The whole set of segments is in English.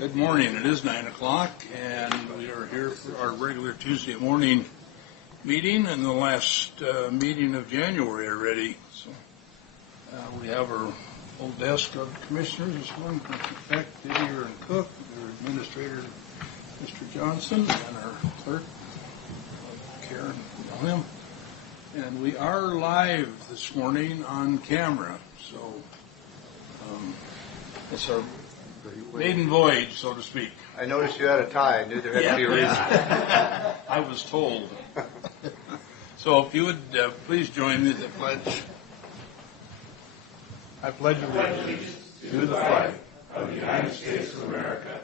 Good morning. It is 9 o'clock, and we are here for our regular Tuesday morning meeting and the last meeting of January already. So we have our full desk of commissioners this morning, Mr. Peck, Didier, and Cook, our administrator, Mr. Johnson, and our clerk, Karen William. And we are live this morning on camera, so it's our maiden voyage, so to speak. I noticed you had a tie. I knew there had to be a reason. I was told. So if you would please join me in the pledge. I pledge allegiance to the flag of the United States of America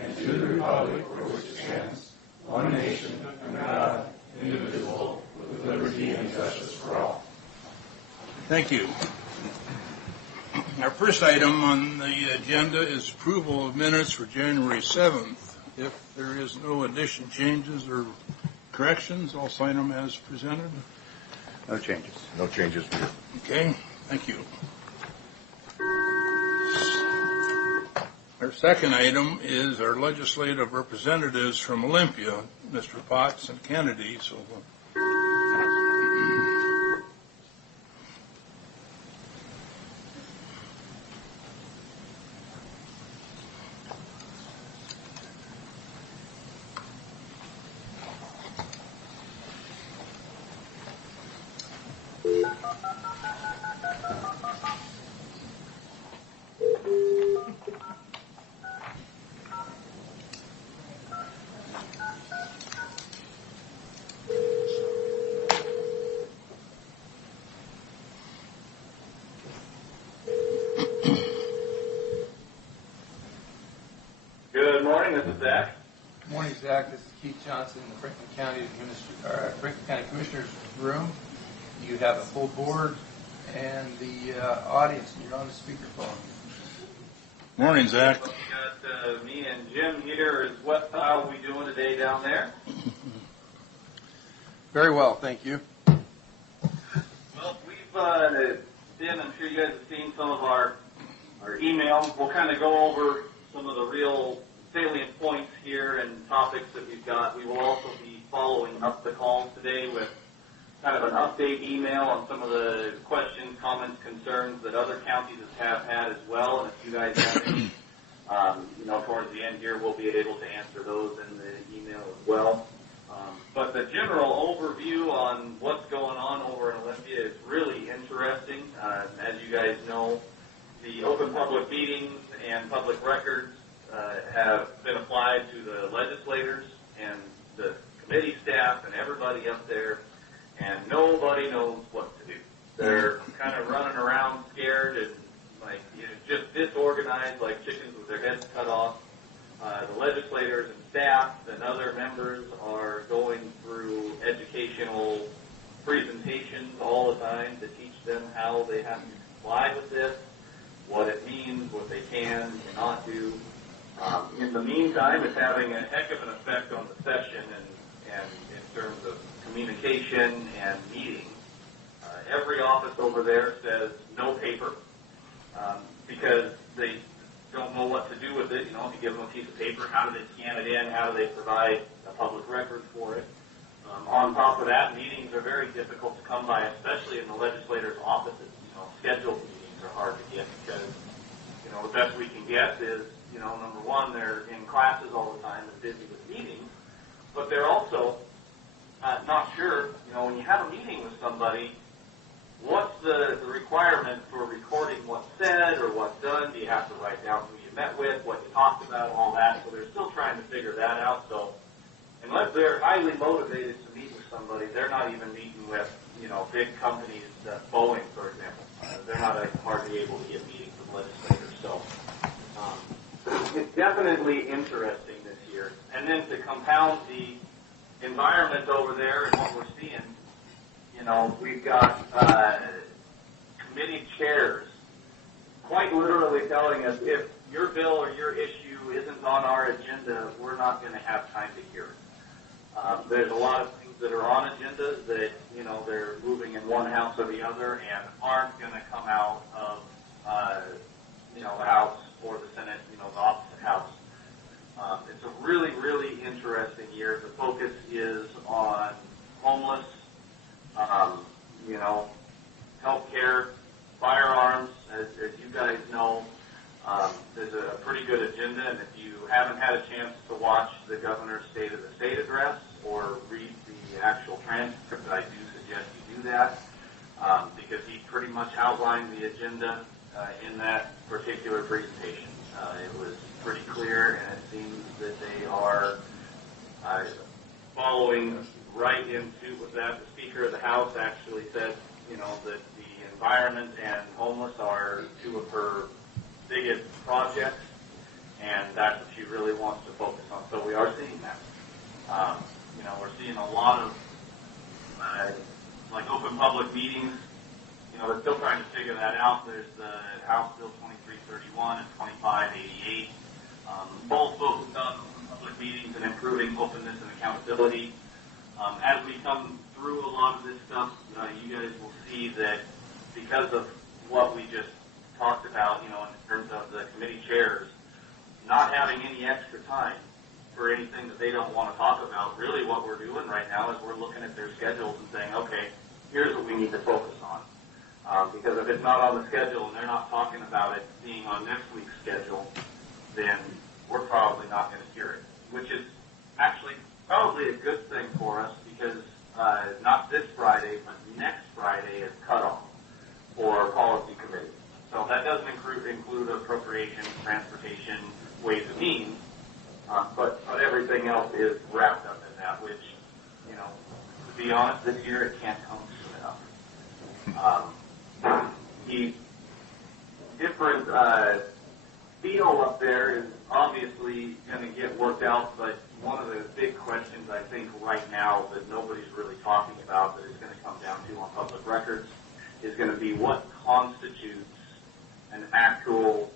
and to the republic for which it stands, one nation, under God, indivisible, with liberty and justice for all. Thank you. Our first item on the agenda is approval of minutes for January 7th. If there is no addition, changes, or corrections, I'll sign them as presented. No changes. No changes. Okay, thank you. Our second item is our legislative representatives from Olympia, Mr. Potts and Kennedy. So. Good morning, this is Zach. Good morning, Zach. This is Keith Johnson in the Franklin County Commissioners room. You have a full board and the audience, and you're on the speakerphone. Morning, Zach. We got me and Jim here as well. How are we doing today down there? Very well, thank you. Well, we've been, I'm sure you guys have seen some of our emails. We'll kind of go over some of the real salient points here and topics that we've got. We will also be following up the calls today with kind of an update email on some of the questions, comments, concerns that other counties have had as well. And if you guys have any, towards the end here, we'll be able to answer those in the email as well. But the general overview on what's going on over in Olympia is really interesting. As you guys know, the open public meetings and public records have been applied to the legislators and the committee staff and everybody up there, and nobody knows what to do. They're kind of running around scared and just disorganized like chickens with their heads cut off. The legislators and staff and other members are going through educational presentations all the time to teach them how they have to comply with this, what it means, what they can and cannot do. In the meantime, it's having a heck of an effect on the session and in terms of communication and meetings. Every office over there says no paper because they don't know what to do with it. If you give them a piece of paper, how do they scan it in? How do they provide a public record for it? On top of that, meetings are very difficult to come by, especially in the legislators' offices. Scheduled meetings are hard to get because, the best we can guess is, number one, they're in classes all the time and busy with meetings, but they're also not sure, when you have a meeting with somebody, what's the requirement for recording what's said or what's done? Do you have to write down who you met with, what you talked about, all that? So they're still trying to figure that out. So unless they're highly motivated to meet with somebody, they're not even meeting with, big companies, Boeing, for example. They're not hardly able to get meetings with legislators. So it's definitely interesting this year. And then to compound the environment over there and what we're seeing, we've got committee chairs quite literally telling us if your bill or your issue isn't on our agenda, we're not going to have time to hear it. There's a lot of things that are on agendas that, they're moving in one house or the other and aren't going to come out of, the House or the Senate, the opposite house. there's a pretty good agenda, and if you haven't had a chance to watch the governor's State of the State address or read the actual transcript, I do suggest you do that, because he pretty much outlined the agenda in that particular presentation. It was pretty clear, and it seems that they are following right into what that. The Speaker of the House actually said, that the environment and homeless are two of her biggest projects, and that's what she really wants to focus on. So we are seeing that. We're seeing a lot of like open public meetings. They're still trying to figure that out. There's the House Bill 2331 and 2588, both focused on open public meetings and improving openness and accountability. As we come through a lot of this stuff, you guys will see that because of what we just talked about, in terms of the committee chairs, not having any extra time for anything that they don't want to talk about, really what we're doing right now is we're looking at their schedules and saying, okay, here's what we need to focus on. Because if it's not on the schedule and they're not talking about it being on next week's schedule, then we're probably not going to hear it, which is actually probably a good thing for us because not this Friday, but next Friday is cutoff for policy committee. So that doesn't include appropriations, transportation, ways and means, but everything else is wrapped up in that, which, to be honest, this year it can't come soon enough. The different feel up there is obviously going to get worked out, but one of the big questions I think right now that nobody's really talking about that is going to come down to on public records is going to be what constitutes an actual,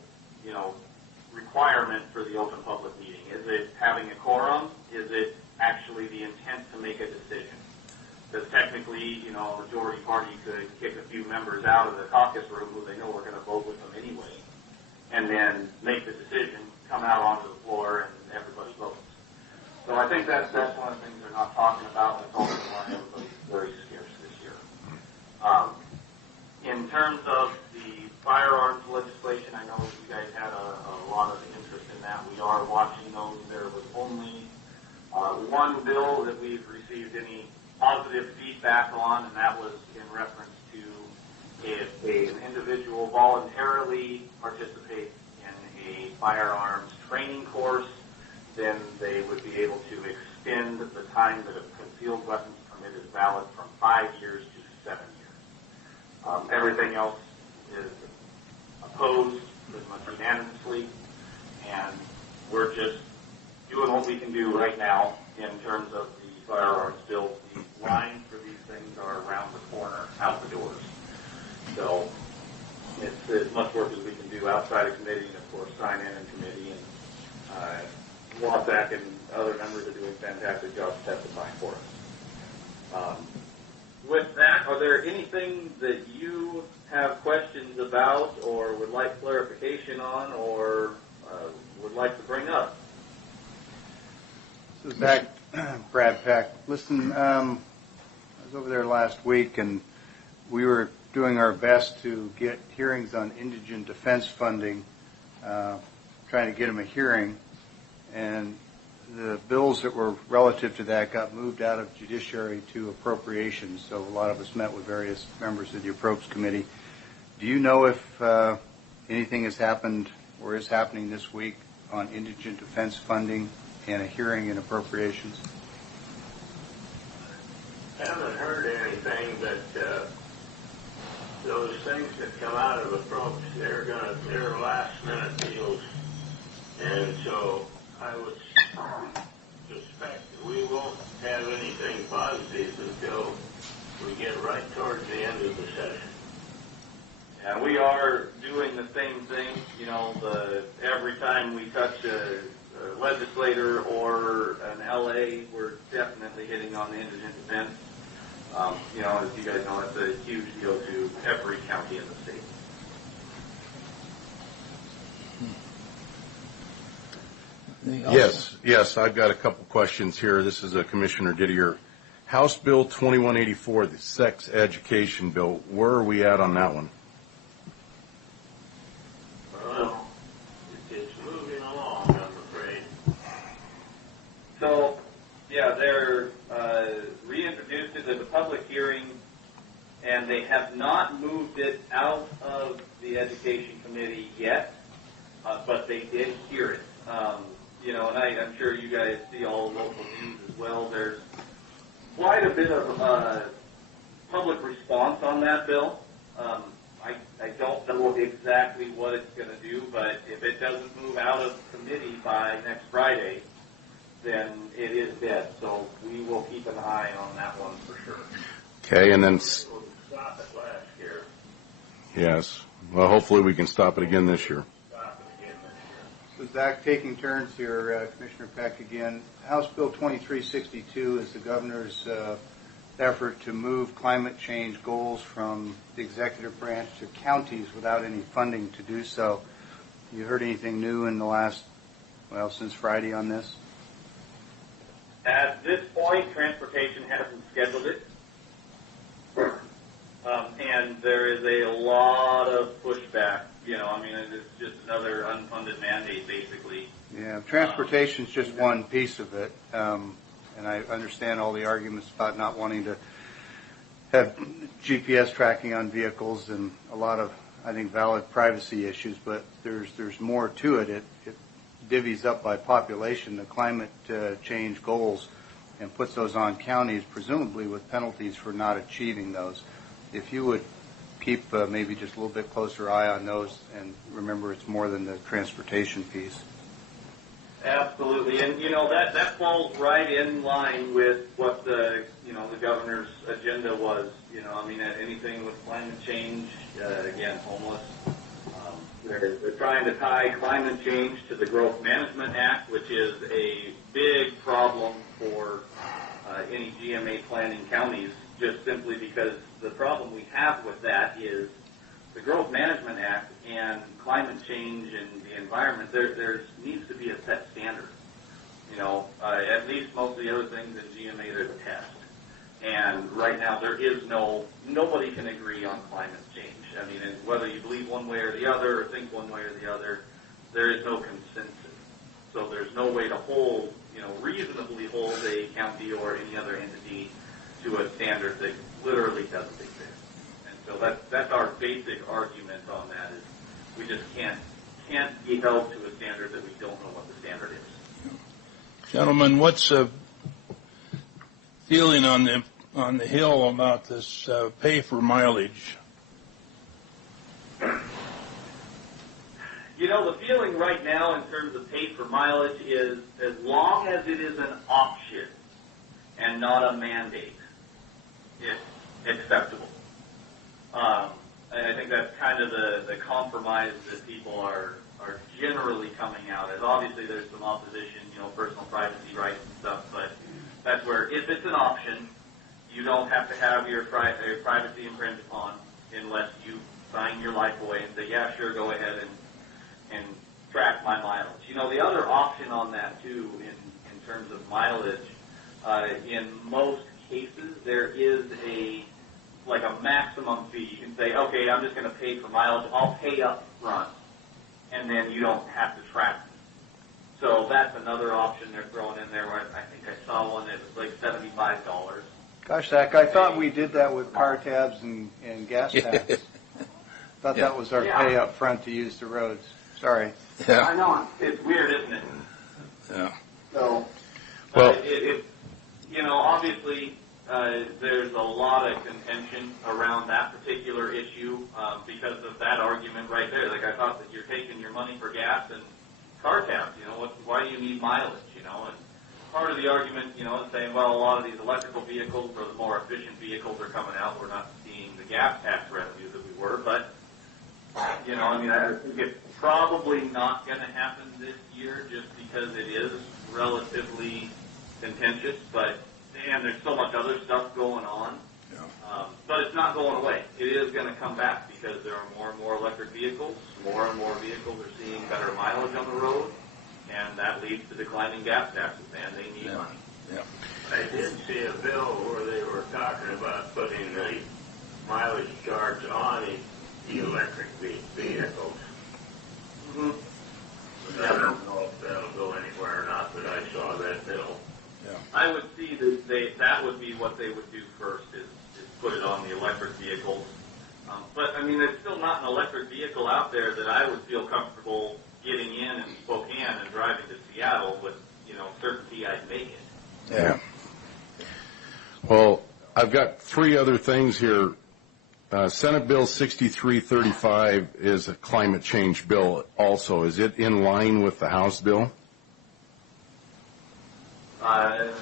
requirement for the open public meeting. Is it having a quorum? Is it actually the intent to make a decision? Because technically, a majority party could kick a few members out of the caucus room who they know are going to vote with them anyway, and then make the decision, come out onto the floor, and everybody votes. So I think that's one of the things they're not talking about, and it's also why everybody's very scarce this year. In terms of the firearms legislation, I know you guys had a lot of interest in that. We are watching those. There was only one bill that we've received any positive feedback on, and that was in reference to if an individual voluntarily participates in a firearms training course, then they would be able to extend the time that a concealed weapons permit is valid from 5 years to 7 years. Everything else is opposed pretty much unanimously, and we're just doing what we can do right now in terms of the firearms bill. The lines for these things are around the corner, out the doors. So it's as much work as we can do outside of committee, and of course sign in committee, and Wasack and other members are doing fantastic jobs testifying for us. With that, are there anything that you have questions about or would like clarification on or would like to bring up? This is Zach, Brad Peck. Listen, I was over there last week, and we were doing our best to get hearings on indigent defense funding, trying to get them a hearing, and the bills that were relative to that got moved out of judiciary to appropriations, so a lot of us met with various members of the Approps Committee. Do you know if anything has happened or is happening this week on indigent defense funding and a hearing in appropriations? I haven't heard anything, but those things that come out of Approach, they're last minute deals, and so I would suspect that we won't have anything positive until we get right towards the end of the session. And we are doing the same thing. Every time we touch a legislator or an LA, we're definitely hitting on the indigent defense. As you guys know, it's a huge deal to every county in the state. Yes, I've got a couple questions here. This is Commissioner Didier. House Bill 2184, the sex education bill, where are we at on that one? Well, it it's moving along, I'm afraid. So, yeah, they're reintroduced it as a public hearing, and they have not moved it out of the Education Committee yet, but they did hear it. And I'm sure you guys see all the local news as well. There's quite a bit of public response on that bill. I don't know exactly what it's going to do, but if it doesn't move out of committee by next Friday, then it is dead. So we will keep an eye on that one for sure. Okay, and then, Stop it last year. yes, well, hopefully we can stop it again this year. Stop it again this year. So Zach, taking turns here, Commissioner Peck again. House Bill 2362 is the governor's effort to move climate change goals from the executive branch to counties without any funding to do so. You heard anything new in the last, since Friday on this? At this point, transportation hasn't scheduled it. And there is a lot of pushback. It's just another unfunded mandate, basically. Yeah, transportation's just one piece of it, and I understand all the arguments about not wanting to have GPS tracking on vehicles and a lot of, I think, valid privacy issues, but there's more to it. It divvies up by population the climate change goals and puts those on counties, presumably with penalties for not achieving those. If you would keep maybe just a little bit closer eye on those, and remember it's more than the transportation piece. Absolutely, and that falls right in line with what the governor's agenda was. Anything with climate change, again, homeless. They're trying to tie climate change to the Growth Management Act, which is a big problem for any GMA planning counties, just simply because the problem we have with that is the Growth Management Act and climate change and the environment, there needs to be a set standard. At least most of the other things in GMA, there's a test. And right now, nobody can agree on climate change. And whether you believe one way or the other or think one way or the other, there is no consensus. So there's no way to reasonably hold a county or any other entity to a standard that literally doesn't exist. And so that's our basic argument on that is we just can't be held to a standard that we don't know what the standard is. Gentlemen, what's the feeling on the Hill about this pay for mileage? The feeling right now in terms of pay for mileage is as long as it is an option and not a mandate, it's acceptable. And I think that's kind of the compromise that people are generally coming out as. Obviously, there's some opposition, personal privacy rights and stuff, but that's where if it's an option, you don't have to have your privacy infringed upon unless you sign your life away and say, yeah, sure, go ahead and track my mileage. The other option on that, too, in terms of mileage, in most cases, there is a maximum fee. You can say, okay, I'm just going to pay for mileage. I'll pay up front, and then you don't have to track it. So that's another option they're throwing in there where I think I saw one that was like $75. Gosh, Zach, I thought we did that with car tabs and gas tax. Thought that was our pay up front to use the roads. Sorry. Yeah. I know. It's weird, isn't it? Yeah. So, Well- obviously, there's a lot of contention around that particular issue because of that argument right there. Like, I thought that you're taking your money for gas and car tabs. Why do you need mileage? And part of the argument, is saying, well, a lot of these electrical vehicles or the more efficient vehicles are coming out. We're not seeing the gas tax revenue that we were, but I think it's probably not going to happen this year just because it is relatively contentious, but man, there's so much other stuff going on. Yeah. But it's not going away. It is going to come back because there are more and more electric vehicles. More and more vehicles are seeing better mileage on the road, and that leads to declining gas taxes, and they need money. Yeah. I did see a bill where they were talking about putting the mileage charge on the electric vehicles. Mm-hmm. what they would do first is put it on the electric vehicles. But I mean, there's still not an electric vehicle out there that I would feel comfortable getting in Spokane and driving to Seattle with, certainty I'd make it. Yeah. Well, I've got three other things here. Senate Bill 6335 is a climate change bill also. Is it in line with the House bill? Let me see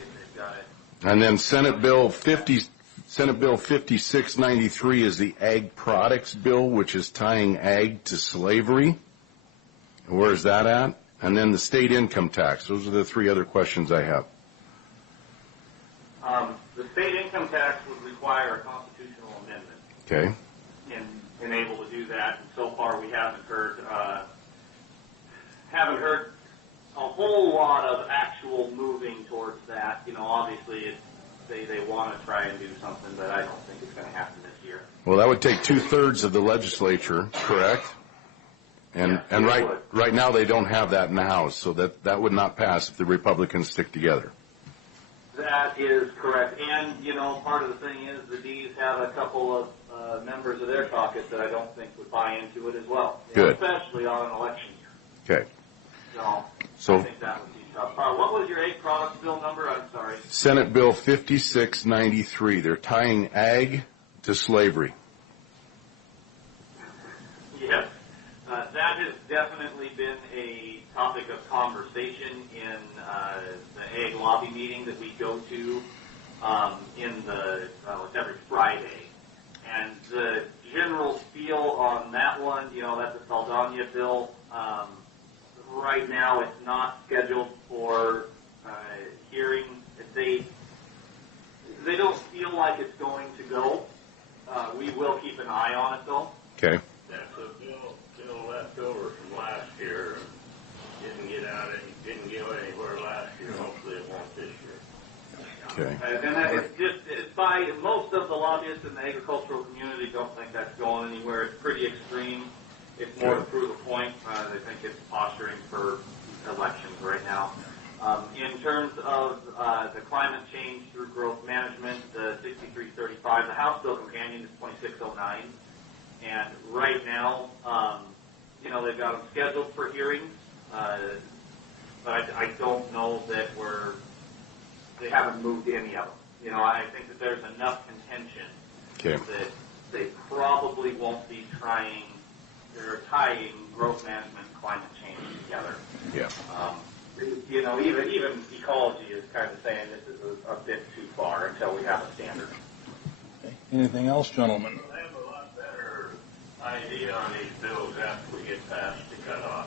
if they've got it. And then Senate Bill 5693 is the Ag Products Bill, which is tying ag to slavery. Where is that at? And then the state income tax. Those are the three other questions I have. The state income tax would require a constitutional amendment. Okay. In able to do that, and so far we haven't heard a whole lot of actual moving towards that. Obviously they want to try and do something, but I don't think it's going to happen this year. Well, that would take 2/3 of the legislature, correct? And right now they don't have that in the House, so that would not pass if the Republicans stick together. That is correct. And, part of the thing is the D's have a couple of members of their caucus that I don't think would buy into it as well. Good. Especially on an election year. Okay. So I think that would be tough. What was your Ag Products Bill number? I'm sorry. Senate Bill 5693. They're tying ag to slavery. Yes. That has definitely been a topic of conversation in the Ag Lobby meeting that we go to it's every Friday. And the general feel on that one, that's a Saldana bill. Right now it's not scheduled for hearing. They don't feel like it's going to go. We will keep an eye on it, though. Okay. That's a bill left over from last year. Didn't go anywhere last year. Hopefully it won't this year. Okay. And it's by most of the lobbyists in the agricultural community don't think that's going anywhere. It's pretty extreme. It's more to prove a point. They think it's posturing for elections right now. In terms of the climate change through growth management, the 6335, the House Bill Companion is 2609. And right now, they've got them scheduled for hearings, but I don't know that they haven't moved any of them. I think that there's enough contention that they probably won't be tying growth management and climate change together. Yeah. Even ecology is kind of saying this is a bit too far until we have a standard. Okay. Anything else, gentlemen? We'll have a lot better idea on these bills after we get past the cutoff.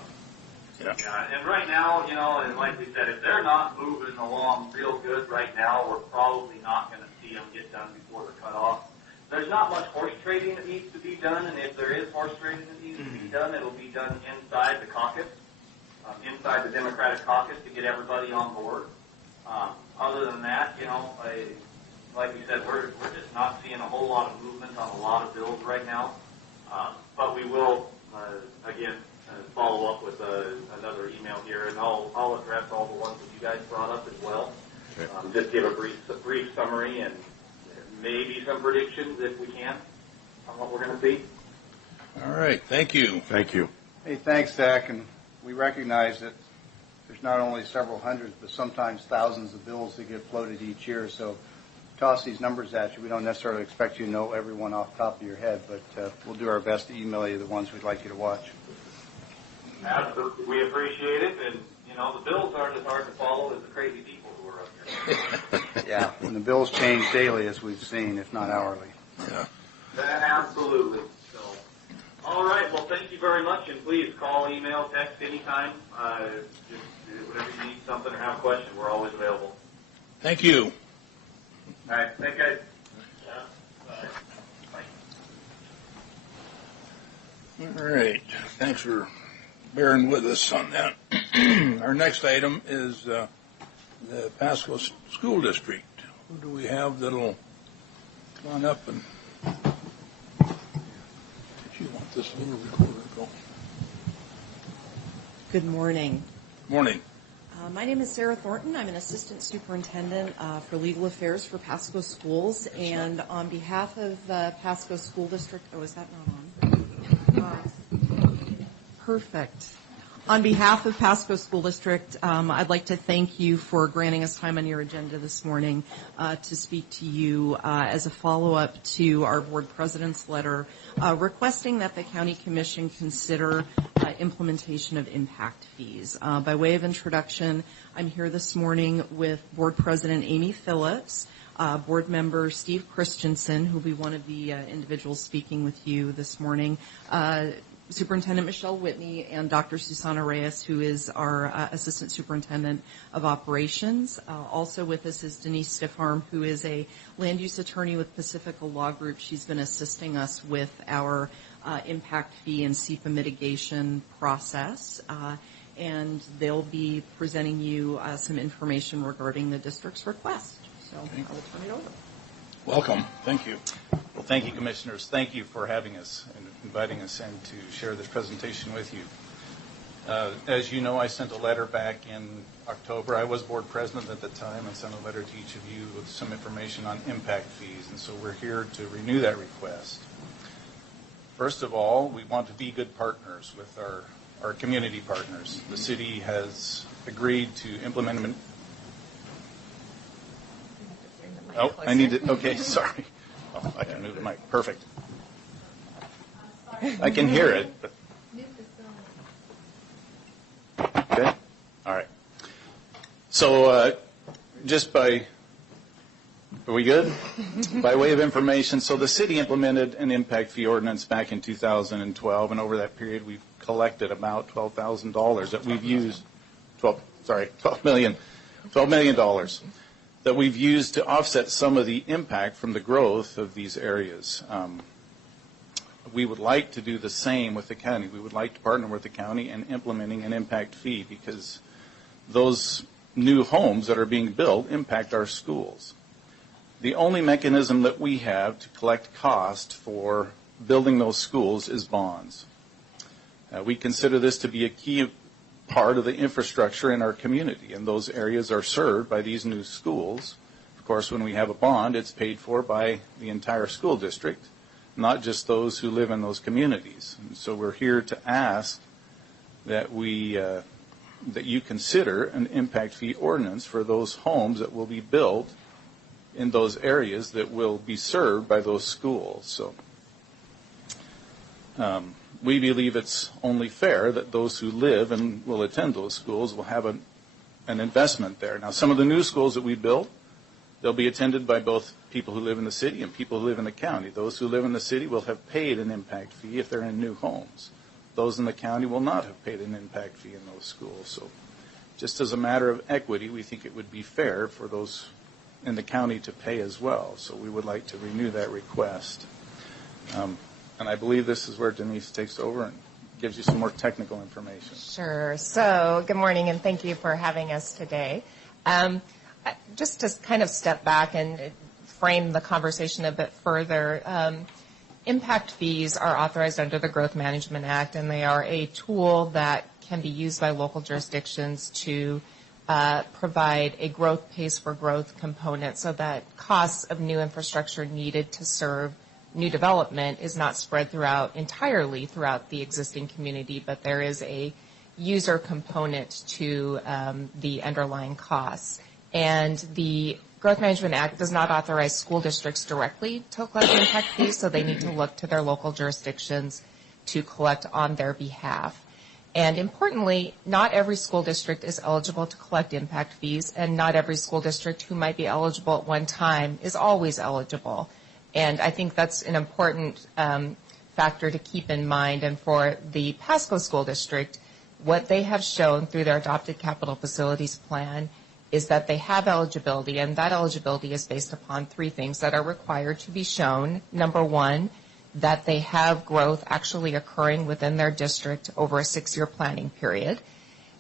Yeah. And right now, and like we said, if they're not moving along real good right now, we're probably not going to see them get done before the cutoff. There's not much horse trading that needs to be done, and if there is horse trading that needs to be done, it'll be done inside the caucus, inside the Democratic caucus to get everybody on board. Other than that, like we said, we're just not seeing a whole lot of movement on a lot of bills right now. But we will, again, follow up with another email here, and I'll address all the ones that you guys brought up as well. Okay. Just give a brief summary and maybe some predictions if we can on what we're going to see. All right. Thank you. Thank you. Hey, thanks, Zach. And we recognize that there's not only several hundreds, but sometimes thousands of bills that get floated each year. So toss these numbers at you. We don't necessarily expect you to know everyone off the top of your head, but we'll do our best to email you the ones we'd like you to watch. Absolutely. We appreciate it. And, the bills aren't as hard to follow as the crazy people who are up here. Yeah, and the bills change daily, as we've seen, if not hourly. Yeah. Absolutely. So, all right. Well, thank you very much, and please call, email, text anytime. Just whenever you need something or have a question, we're always available. Thank you. All right. Thank you guys. All right. Thanks for bearing with us on that. Our next item is the Pasco School District. Who do we have that'll come on up and... Did you want this little recorder to go? Good morning. Morning. My name is Sarah Thornton. I'm an assistant superintendent for legal affairs for Pasco Schools. And on behalf of Pasco School District, oh, is that not on? Perfect. On behalf of Pasco School District, I'd like to thank you for granting us time on your agenda this morning to speak to you as a follow-up to our board president's letter requesting that the county commission consider implementation of impact fees. By way of introduction, I'm here this morning with board president Amy Phillips, board member Steve Christensen, who will be one of the individuals speaking with you this morning, Superintendent Michelle Whitney, and Dr. Susana Reyes, who is our Assistant Superintendent of Operations. Also with us is Denise Stiffarm, who is a land use attorney with Pacifica Law Group. She's been assisting us with our impact fee and SEPA mitigation process. And they'll be presenting you some information regarding the district's request. So I will turn it over. Welcome. Thank you. Well, thank you, Commissioners. Thank you for having us and inviting us in to share this presentation with you. As you know, I sent a letter back in October. I was board president at the time and sent a letter to each of you with some information on impact fees, and so we're here to renew that request. First of all, we want to be good partners with our community partners. The city has agreed to implement. Oh, I need to. Okay, sorry. Oh, I can move the mic. Perfect. I can hear it. But... Okay. All right. So, are we good? By way of information, so the city implemented an impact fee ordinance back in 2012, and over that period, we've collected about $12,000 that we've used. $12 million that we've used to offset some of the impact from the growth of these areas. We would like to do the same with the county. We would like to partner with the county in implementing an impact fee because those new homes that are being built impact our schools. The only mechanism that we have to collect cost for building those schools is bonds. We consider this to be a key part of the infrastructure in our community, and those areas are served by these new schools. Of course, when we have a bond, it's paid for by the entire school district, not just those who live in those communities. And so we're here to ask that that you consider an impact fee ordinance for those homes that will be built in those areas that will be served by those schools. So we believe it's only fair that those who live and will attend those schools will have an investment there. Now, some of the new schools that we built, they'll be attended by both people who live in the city and people who live in the county. Those who live in the city will have paid an impact fee if they're in new homes. Those in the county will not have paid an impact fee in those schools. So just as a matter of equity, we think it would be fair for those in the county to pay as well. So we would like to renew that request. And I believe this is where Denise takes over and gives you some more technical information. Sure. So good morning, and thank you for having us today. Just to kind of step back and frame the conversation a bit further, impact fees are authorized under the Growth Management Act, and they are a tool that can be used by local jurisdictions to provide a growth pays for growth component so that costs of new infrastructure needed to serve new development is not spread entirely throughout the existing community, but there is a user component to the underlying costs. And the Growth Management Act does not authorize school districts directly to collect impact fees, so they need to look to their local jurisdictions to collect on their behalf. And importantly, not every school district is eligible to collect impact fees, and not every school district who might be eligible at one time is always eligible. And I think that's an important factor to keep in mind. And for the Pasco School District, what they have shown through their adopted capital facilities plan is that they have eligibility, and that eligibility is based upon three things that are required to be shown. Number one, that they have growth actually occurring within their district over a 6-year planning period,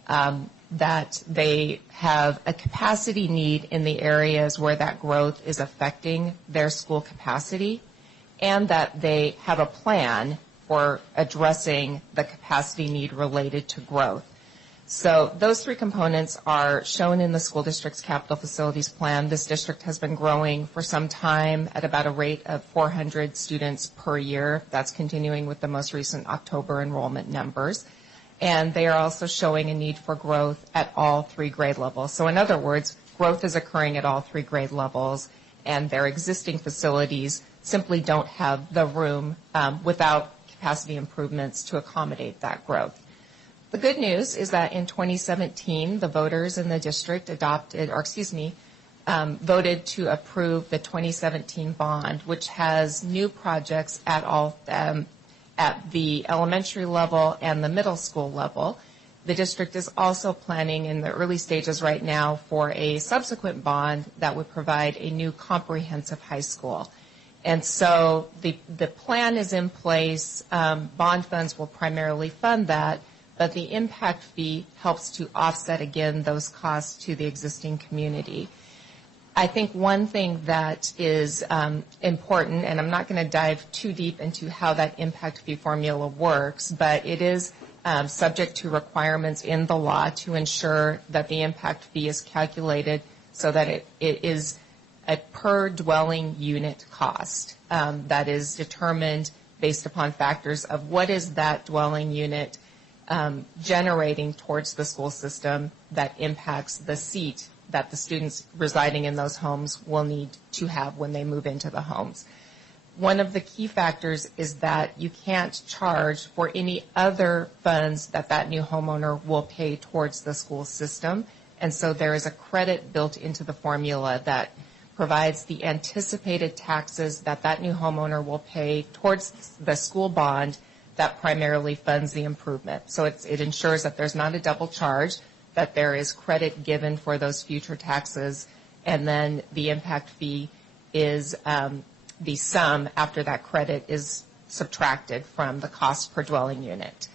that they have a capacity need in the areas where that growth is affecting their school capacity, and that they have a plan for addressing the capacity need related to growth. So those three components are shown in the school district's capital facilities plan. This district has been growing for some time at about a rate of 400 students per year. That's continuing with the most recent October enrollment numbers. And they are also showing a need for growth at all three grade levels. So in other words, growth is occurring at all three grade levels, and their existing facilities simply don't have the room without capacity improvements to accommodate that growth. The good news is that in 2017, the voters in the district voted to approve the 2017 bond, which has new projects at all at the elementary level and the middle school level. The district is also planning in the early stages right now for a subsequent bond that would provide a new comprehensive high school. And so the plan is in place. Bond funds will primarily fund that, but the impact fee helps to offset, again, those costs to the existing community. I think one thing that is important, and I'm not going to dive too deep into how that impact fee formula works, but it is subject to requirements in the law to ensure that the impact fee is calculated so that it is a per dwelling unit cost that is determined based upon factors of what is that dwelling unit generating towards the school system that impacts the seat that the students residing in those homes will need to have when they move into the homes. One of the key factors is that you can't charge for any other funds that new homeowner will pay towards the school system. And so there is a credit built into the formula that provides the anticipated taxes that new homeowner will pay towards the school bond that primarily funds the improvement. So it ensures that there's not a double charge, that there is credit given for those future taxes, and then the impact fee is the sum after that credit is subtracted from the cost per dwelling unit.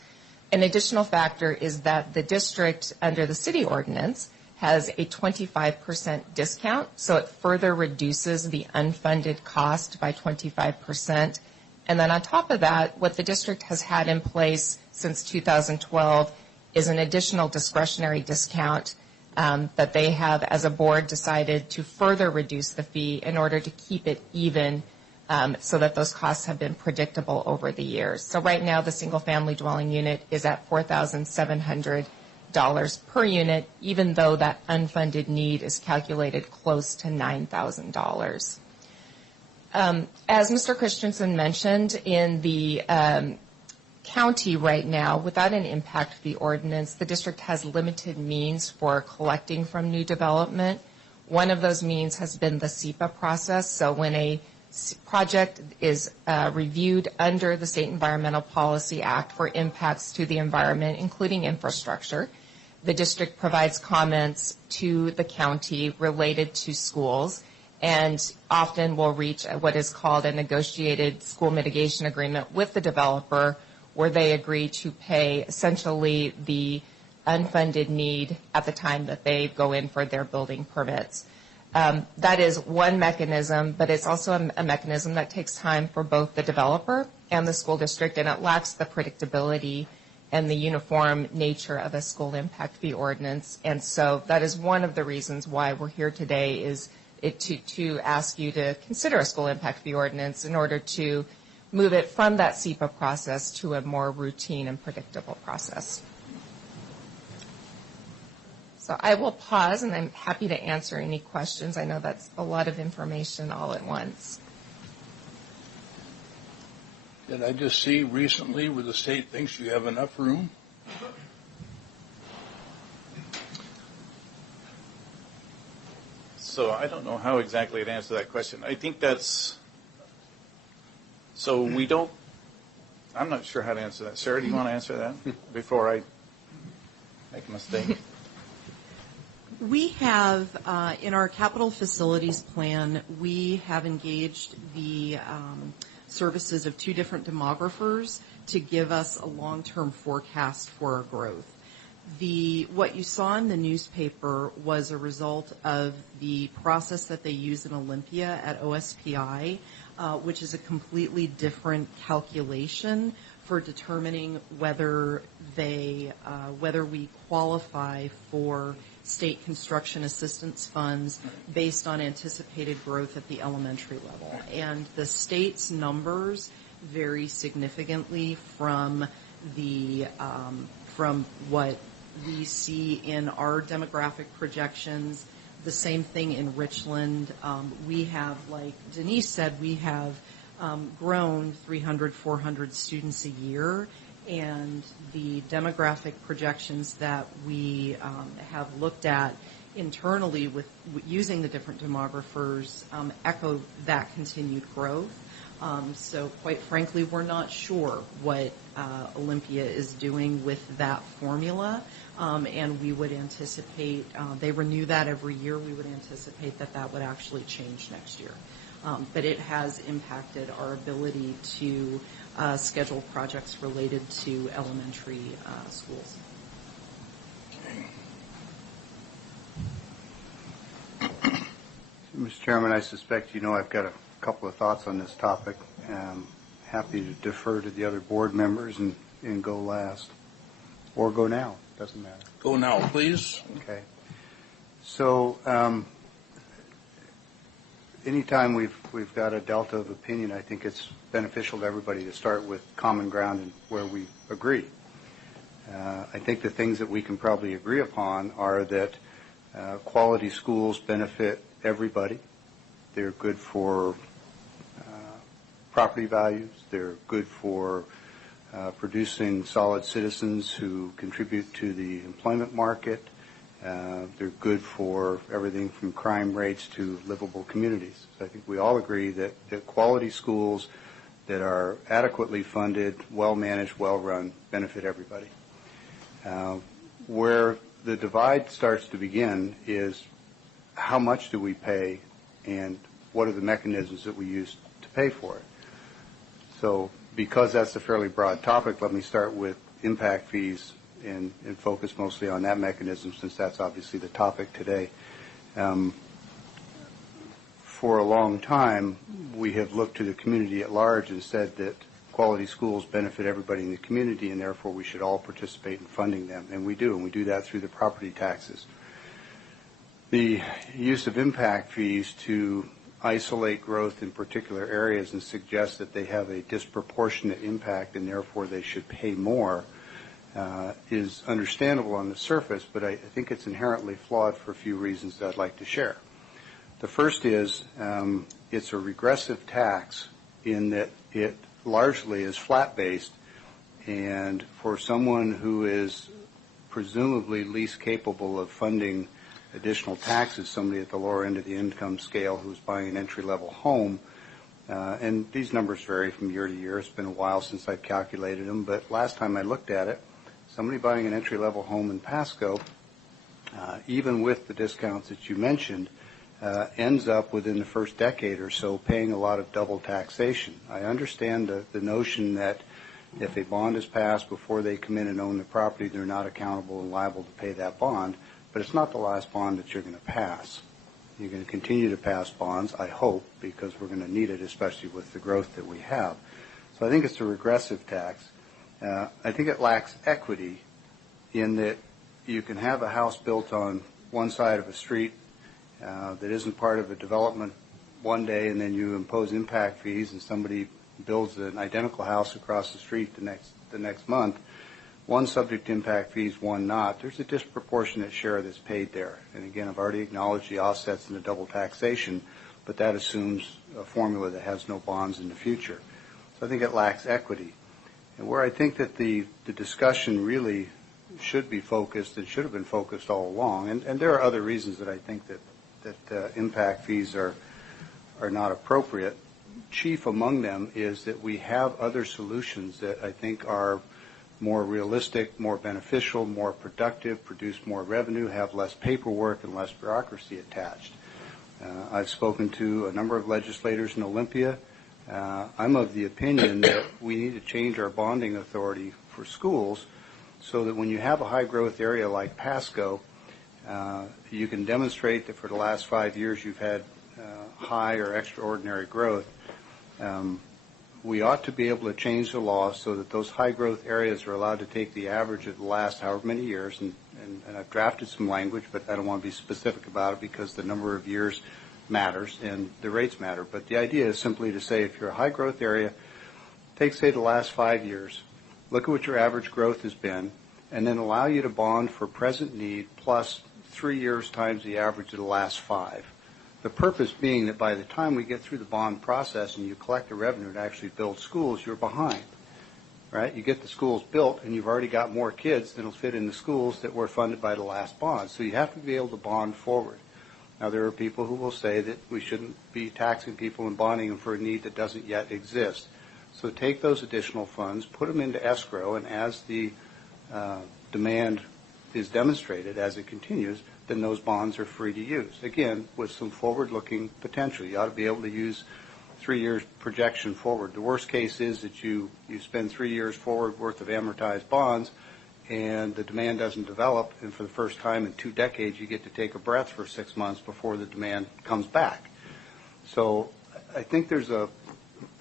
An additional factor is that the district, under the city ordinance, has a 25% discount, so it further reduces the unfunded cost by 25%. And then on top of that, what the district has had in place since 2012 is an additional discretionary discount that they have, as a board, decided to further reduce the fee in order to keep it even so that those costs have been predictable over the years. So right now, the single-family dwelling unit is at $4,700 per unit, even though that unfunded need is calculated close to $9,000. As Mr. Christensen mentioned, in the county right now, without an impact fee ordinance, the district has limited means for collecting from new development. One of those means has been the SEPA process. So when a project is reviewed under the State Environmental Policy Act for impacts to the environment, including infrastructure, the district provides comments to the county related to schools, and often will reach what is called a negotiated school mitigation agreement with the developer, where they agree to pay essentially the unfunded need at the time that they go in for their building permits. That is one mechanism, but it's also a mechanism that takes time for both the developer and the school district, and it lacks the predictability and the uniform nature of a school impact fee ordinance. And so that is one of the reasons why we're here today, is to ask you to consider a school impact fee ordinance in order to move it from that SEPA process to a more routine and predictable process. So I will pause, and I'm happy to answer any questions. I know that's a lot of information all at once. Did I just see recently where the state thinks you have enough room? So I don't know how exactly to answer that question. I think that's, so we don't, I'm not sure how to answer that. Sarah, do you want to answer that before I make a mistake? We have, in our capital facilities plan, we have engaged the services of two different demographers to give us a long-term forecast for our growth. What you saw in the newspaper was a result of the process that they use in Olympia at OSPI, which is a completely different calculation for determining whether whether we qualify for state construction assistance funds based on anticipated growth at the elementary level. And the state's numbers vary significantly from what we see in our demographic projections. The same thing in Richland. We have, like Denise said, we have grown 300, 400 students a year, and the demographic projections that we have looked at internally with using the different demographers echo that continued growth. So quite frankly, we're not sure what Olympia is doing with that formula, and we would anticipate, they renew that every year, we would anticipate that that would actually change next year. But it has impacted our ability to schedule projects related to elementary schools. Mr. Chairman, I suspect you know I've got a couple of thoughts on this topic. Happy to defer to the other board members and go last. Or go now. Doesn't matter. Go now, please. Okay. So anytime we've got a delta of opinion, I think it's beneficial to everybody to start with common ground and where we agree. I think the things that we can probably agree upon are that quality schools benefit everybody. They're good for property values. They're good for producing solid citizens who contribute to the employment market. They're good for everything from crime rates to livable communities. So I think we all agree that quality schools that are adequately funded, well-managed, well-run, benefit everybody. Where the divide starts to begin is how much do we pay and what are the mechanisms that we use to pay for it. So because that's a fairly broad topic, let me start with impact fees and focus mostly on that mechanism since that's obviously the topic today. For a long time, we have looked to the community at large and said that quality schools benefit everybody in the community and therefore we should all participate in funding them. And we do that through the property taxes. The use of impact fees to isolate growth in particular areas and suggest that they have a disproportionate impact and therefore they should pay more is understandable on the surface, but I think it's inherently flawed for a few reasons that I'd like to share. The first is it's a regressive tax in that it largely is flat-based, and for someone who is presumably least capable of funding additional taxes, somebody at the lower end of the income scale who's buying an entry-level home, and these numbers vary from year to year. It's been a while since I've calculated them, but last time I looked at it, somebody buying an entry-level home in Pasco, even with the discounts that you mentioned, ends up within the first decade or so paying a lot of double taxation. I understand the notion that if a bond is passed before they come in and own the property, they're not accountable and liable to pay that bond, but it's not the last bond that you're going to pass. You're going to continue to pass bonds, I hope, because we're going to need it, especially with the growth that we have. So I think it's a regressive tax. I think it lacks equity in that you can have a house built on one side of a street that isn't part of a development one day, and then you impose impact fees, and somebody builds an identical house across the street the next month. One subject to impact fees, one not. There's a disproportionate share that's paid there. And again, I've already acknowledged the offsets and the double taxation, but that assumes a formula that has no bonds in the future. So I think it lacks equity. And where I think that the discussion really should be focused and should have been focused all along, and there are other reasons that I think that impact fees are not appropriate. Chief among them is that we have other solutions that I think are more realistic, more beneficial, more productive, produce more revenue, have less paperwork and less bureaucracy attached. I've spoken to a number of legislators in Olympia. I'm of the opinion that we need to change our bonding authority for schools so that when you have a high-growth area like Pasco, you can demonstrate that for the last 5 years you've had high or extraordinary growth. we ought to be able to change the law so that those high-growth areas are allowed to take the average of the last however many years, and I've drafted some language, but I don't want to be specific about it because the number of years matters and the rates matter. But the idea is simply to say if you're a high-growth area, take, say, the last 5 years, look at what your average growth has been, and then allow you to bond for present need plus 3 years times the average of the last 5. The purpose being that by the time we get through the bond process and you collect the revenue to actually build schools, you're behind, right? You get the schools built and you've already got more kids than will fit in the schools that were funded by the last bond. So you have to be able to bond forward. Now, there are people who will say that we shouldn't be taxing people and bonding them for a need that doesn't yet exist. So take those additional funds, put them into escrow, and as the demand is demonstrated, as it continues, then those bonds are free to use. Again, with some forward-looking potential. You ought to be able to use 3 years projection forward. The worst case is that you spend 3 years forward worth of amortized bonds and the demand doesn't develop, and for the first time in 2 decades you get to take a breath for 6 months before the demand comes back. So I think there's a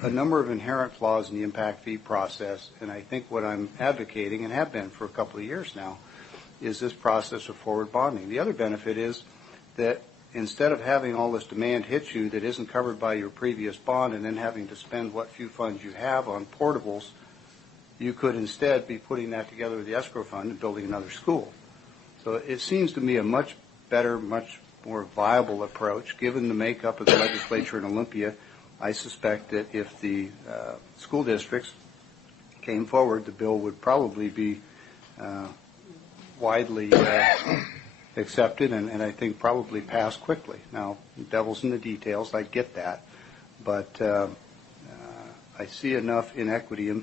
number of inherent flaws in the impact fee process, and I think what I'm advocating, and have been for a couple of years now, is this process of forward bonding. The other benefit is that instead of having all this demand hit you that isn't covered by your previous bond and then having to spend what few funds you have on portables, you could instead be putting that together with the escrow fund and building another school. So it seems to me a much better, much more viable approach. Given the makeup of the legislature in Olympia, I suspect that if the school districts came forward, the bill would probably be widely accepted and I think probably passed quickly. Now, the devil's in the details, I get that, but I see enough inequity in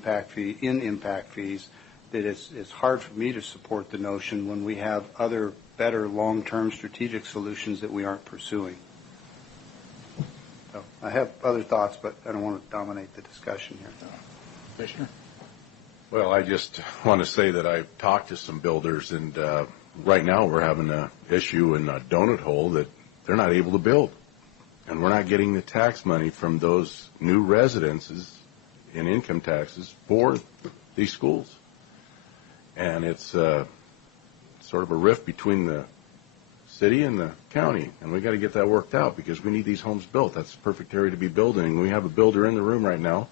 impact fees that it's hard for me to support the notion when we have other better long-term strategic solutions that we aren't pursuing. So I have other thoughts, but I don't want to dominate the discussion here. Commissioner? Well, I just want to say that I've talked to some builders, and right now we're having an issue in a donut hole that they're not able to build. And we're not getting the tax money from those new residences in income taxes for these schools. And it's sort of a rift between the city and the county, and we got to get that worked out because we need these homes built. That's the perfect area to be building. We have a builder in the room right now.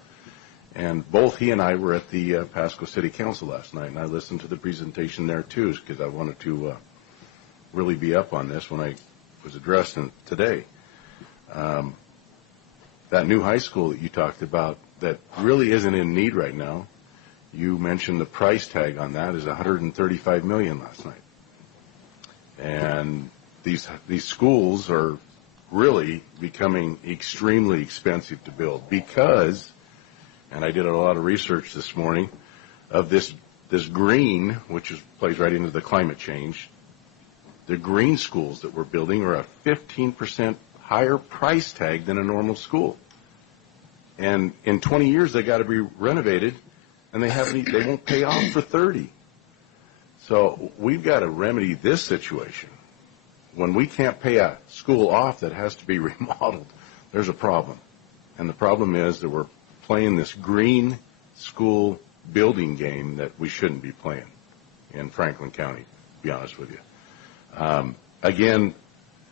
And both he and I were at the Pasco City Council last night, and I listened to the presentation there, too, because I wanted to really be up on this when I was addressing it today. That new high school that you talked about that really isn't in need right now, you mentioned the price tag on that is $135 million last night. And these schools are really becoming extremely expensive to build because, and I did a lot of research this morning, of this green, which plays right into the climate change. The green schools that we're building are a 15% higher price tag than a normal school. And in 20 years, they got to be renovated, and they won't pay off for 30. So we've got to remedy this situation. When we can't pay a school off that has to be remodeled, there's a problem. And the problem is that we're playing this green school building game that we shouldn't be playing in Franklin County, to be honest with you. Again,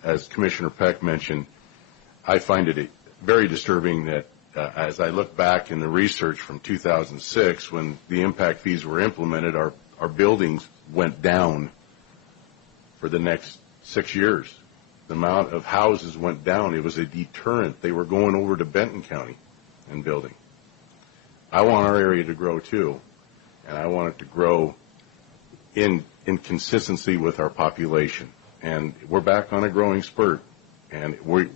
as Commissioner Peck mentioned, I find it very disturbing that as I look back in the research from 2006 when the impact fees were implemented, our buildings went down for the next 6 years. The amount of houses went down. It was a deterrent. They were going over to Benton County and building. I want our area to grow too, and I want it to grow in consistency with our population. And we're back on a growing spurt, and we're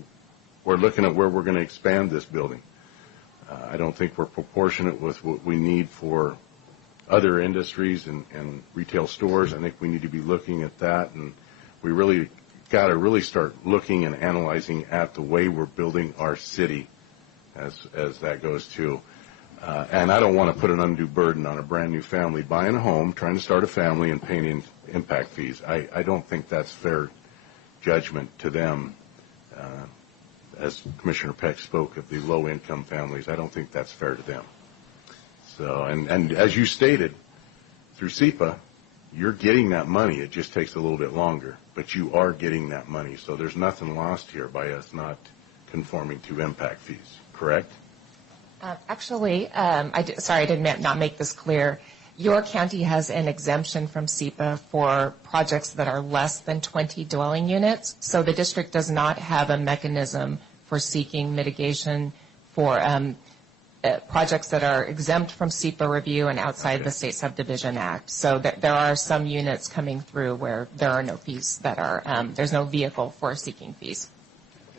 looking at where we're going to expand this building. I don't think we're proportionate with what we need for other industries and retail stores. I think we need to be looking at that, and we really got to really start looking and analyzing at the way we're building our city as that goes too. And I don't want to put an undue burden on a brand new family buying a home, trying to start a family, and paying impact fees. I don't think that's fair judgment to them. as Commissioner Peck spoke of the low-income families, I don't think that's fair to them. So, and as you stated, through SEPA, you're getting that money. It just takes a little bit longer, but you are getting that money. So there's nothing lost here by us not conforming to impact fees, correct? Actually, I did not make this clear. Your county has an exemption from SEPA for projects that are less than 20 dwelling units, so the district does not have a mechanism for seeking mitigation for projects that are exempt from SEPA review and outside the State Subdivision Act. So there are some units coming through where there are no fees that are, there's no vehicle for seeking fees.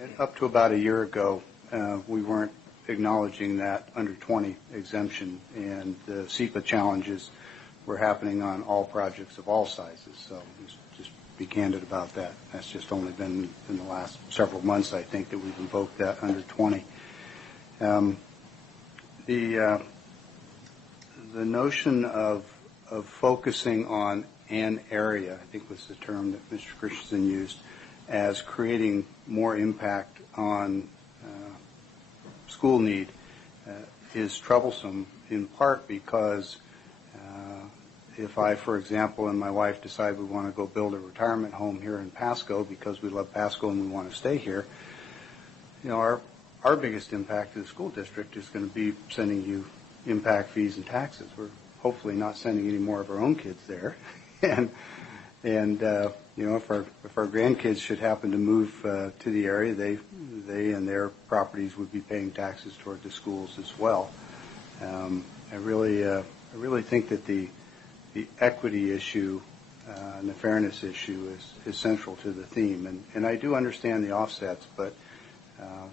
And up to about a year ago, we weren't acknowledging that under 20 exemption, and the SEPA challenges were happening on all projects of all sizes. So just be candid about that. That's just only been in the last several months, I think, that we've invoked that under 20. The notion of focusing on an area, I think was the term that Mr. Christensen used, as creating more impact on school need is troublesome, in part because if I, for example, and my wife decide we want to go build a retirement home here in Pasco because we love Pasco and we want to stay here, you know, our biggest impact to the school district is going to be sending you impact fees and taxes. We're hopefully not sending any more of our own kids there, and you know, if our grandkids should happen to move to the area, they and their properties would be paying taxes toward the schools as well. I really think that the equity issue and the fairness issue is central to the theme, and I do understand the offsets, but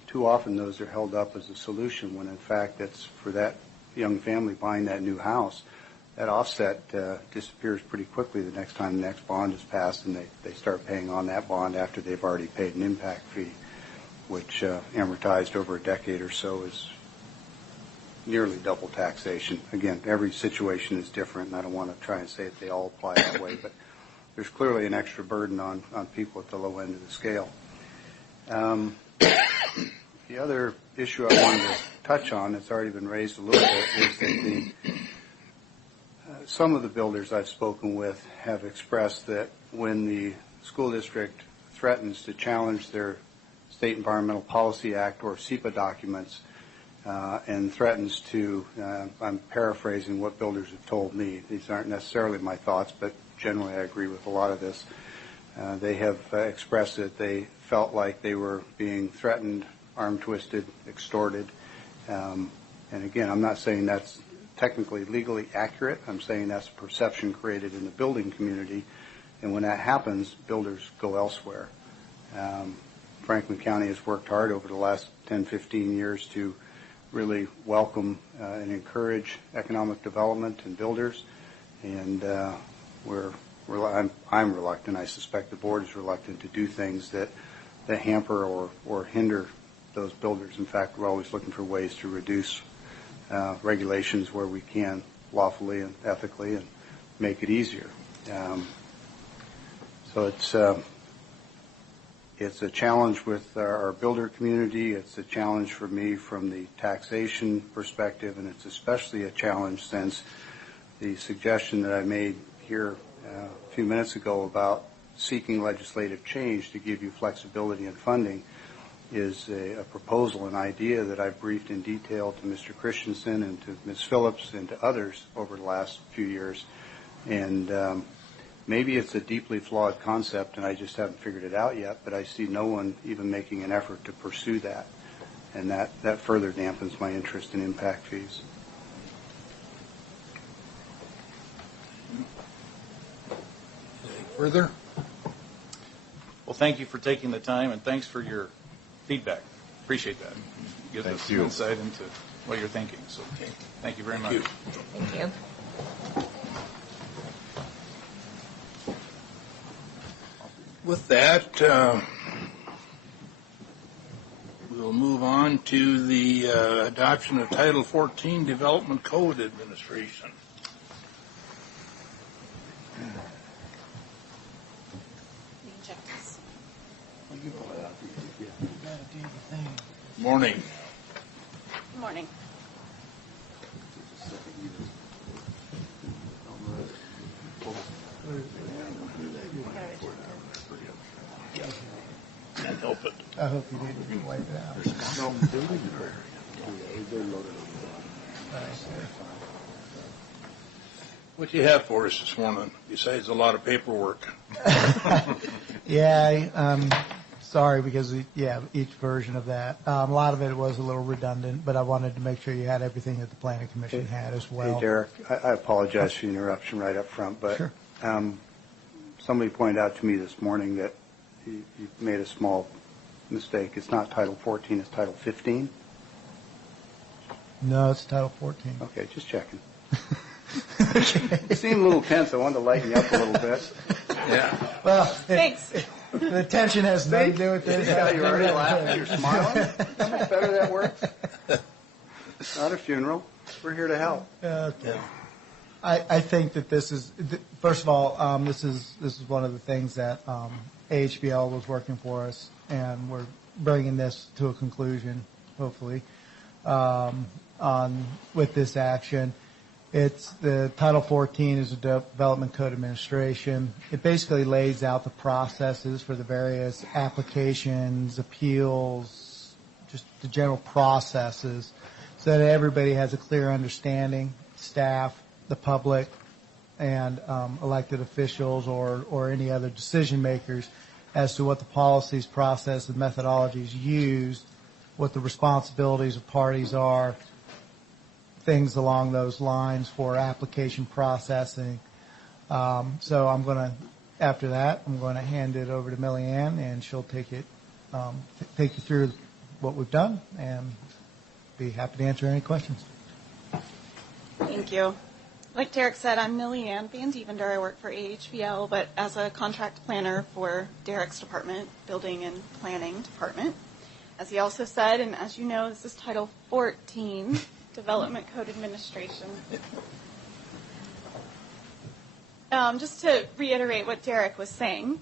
too often those are held up as a solution when in fact that's for that young family buying that new house. That offset disappears pretty quickly the next time the next bond is passed, and they start paying on that bond after they've already paid an impact fee, which amortized over a decade or so is nearly double taxation. Again, every situation is different, and I don't want to try and say that they all apply that way, but there's clearly an extra burden on people at the low end of the scale. The other issue I wanted to touch on, that's already been raised a little bit, is that some of the builders I've spoken with have expressed that when the school district threatens to challenge their State Environmental Policy Act or SEPA documents and threatens to, I'm paraphrasing what builders have told me, these aren't necessarily my thoughts, but generally I agree with a lot of this, they have expressed that they felt like they were being threatened, arm-twisted, extorted. And again, I'm not saying that's technically legally accurate. I'm saying that's a perception created in the building community. And when that happens, builders go elsewhere. Franklin County has worked hard over the last 10, 15 years to really welcome and encourage economic development and builders. And I'm reluctant. I suspect the board is reluctant to do things that hamper or hinder those builders. In fact, we're always looking for ways to reduce regulations where we can lawfully and ethically and make it easier. So it's a challenge with our builder community. It's a challenge for me from the taxation perspective, and it's especially a challenge since the suggestion that I made here a few minutes ago about seeking legislative change to give you flexibility in funding is a proposal, an idea that I've briefed in detail to Mr. Christensen and to Ms. Phillips and to others over the last few years. And maybe it's a deeply flawed concept and I just haven't figured it out yet, but I see no one even making an effort to pursue that. And that further dampens my interest in impact fees. Further? Well, thank you for taking the time, and thanks for your feedback. Appreciate that. Gives us some insight into what you're thinking. So, thank you very much. Thank you. With that, we'll move on to the adoption of Title 14 Development Code Administration. Morning. Good morning. Can't help it. I hope you didn't wipe it out. What do you have for us this morning, besides a lot of paperwork? Yeah, I'm sorry because, each version of that. A lot of it was a little redundant, but I wanted to make sure you had everything that the Planning Commission had as well. Hey, Derek, I apologize for the interruption right up front, but Sure. Somebody pointed out to me this morning that you made a small mistake. It's not Title 14, it's Title 15. No, it's Title 14. Okay, just checking. You seem a little tense. I wanted to lighten you up a little bit. Yeah. Well, Thanks. the tension has nothing to do with this. Yeah, you're already laughing. You're smiling. How much better that works? Not a funeral. We're here to help. Okay. I think that this is, first of all, this is one of the things that AHBL was working for us, and we're bringing this to a conclusion, hopefully, with this action. It's the Title 14 is a Development Code Administration. It basically lays out the processes for the various applications, appeals, just the general processes, so that everybody has a clear understanding, staff, the public, and elected officials or any other decision makers as to what the policies, process, and methodologies used, what the responsibilities of parties are, things along those lines for application processing. So I'm going to, after that, I'm going to hand it over to Millie Ann, and she'll take you through what we've done, and be happy to answer any questions. Thank you. Like Derek said, I'm Millie Ann Van Dievender. I work for AHBL, but as a contract planner for Derek's department, Building and Planning Department. As he also said, and as you know, this is Title 14, Development Code Administration. Just to reiterate what Derek was saying.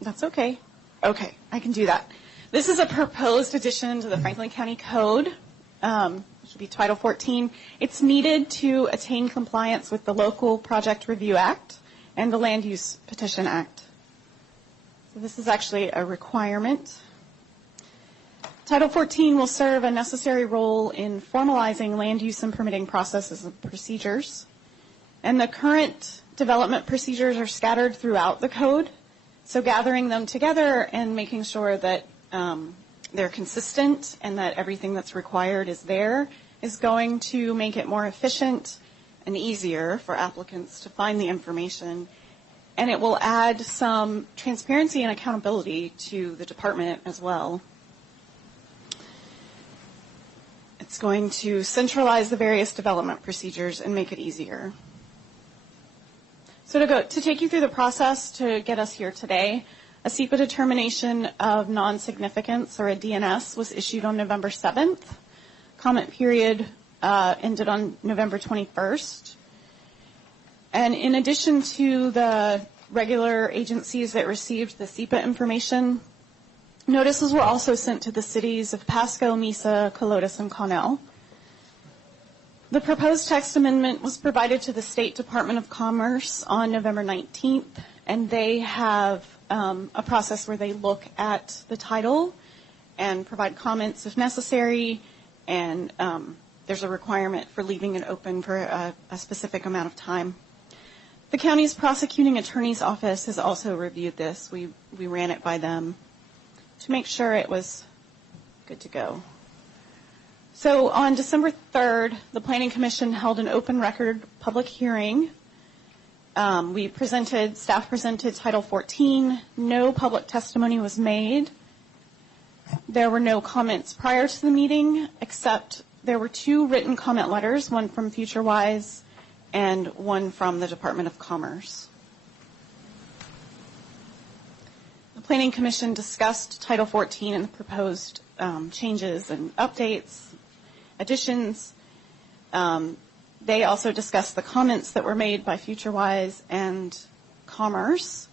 That's okay. Okay, I can do that. This is a proposed addition to the Franklin County Code. Which would be Title 14. It's needed to attain compliance with the Local Project Review Act and the Land Use Petition Act. So this is actually a requirement. Title 14 will serve a necessary role in formalizing land use and permitting processes and procedures. And the current development procedures are scattered throughout the code. So gathering them together and making sure that they're consistent and that everything that's required is there is going to make it more efficient and easier for applicants to find the information. And it will add some transparency and accountability to the department as well. It's going to centralize the various development procedures and make it easier. So to take you through the process to get us here today, a SEPA determination of non-significance, or a DNS, was issued on November 7th. Comment period ended on November 21st. And in addition to the regular agencies that received the SEPA information, notices were also sent to the cities of Pasco, Mesa, Colotis, and Connell. The proposed text amendment was provided to the State Department of Commerce on November 19th, and they have a process where they look at the title and provide comments if necessary, and there's a requirement for leaving it open for a specific amount of time. The county's prosecuting attorney's office has also reviewed this. We ran it by them to make sure it was good to go. So on December 3rd, the Planning Commission held an open record public hearing. Staff presented Title 14. No public testimony was made. There were no comments prior to the meeting, except there were 2 written comment letters, one from FutureWise and one from the Department of Commerce. The Planning Commission discussed Title 14 and the proposed changes and updates, additions. They also discussed the comments that were made by FutureWise and Commerce.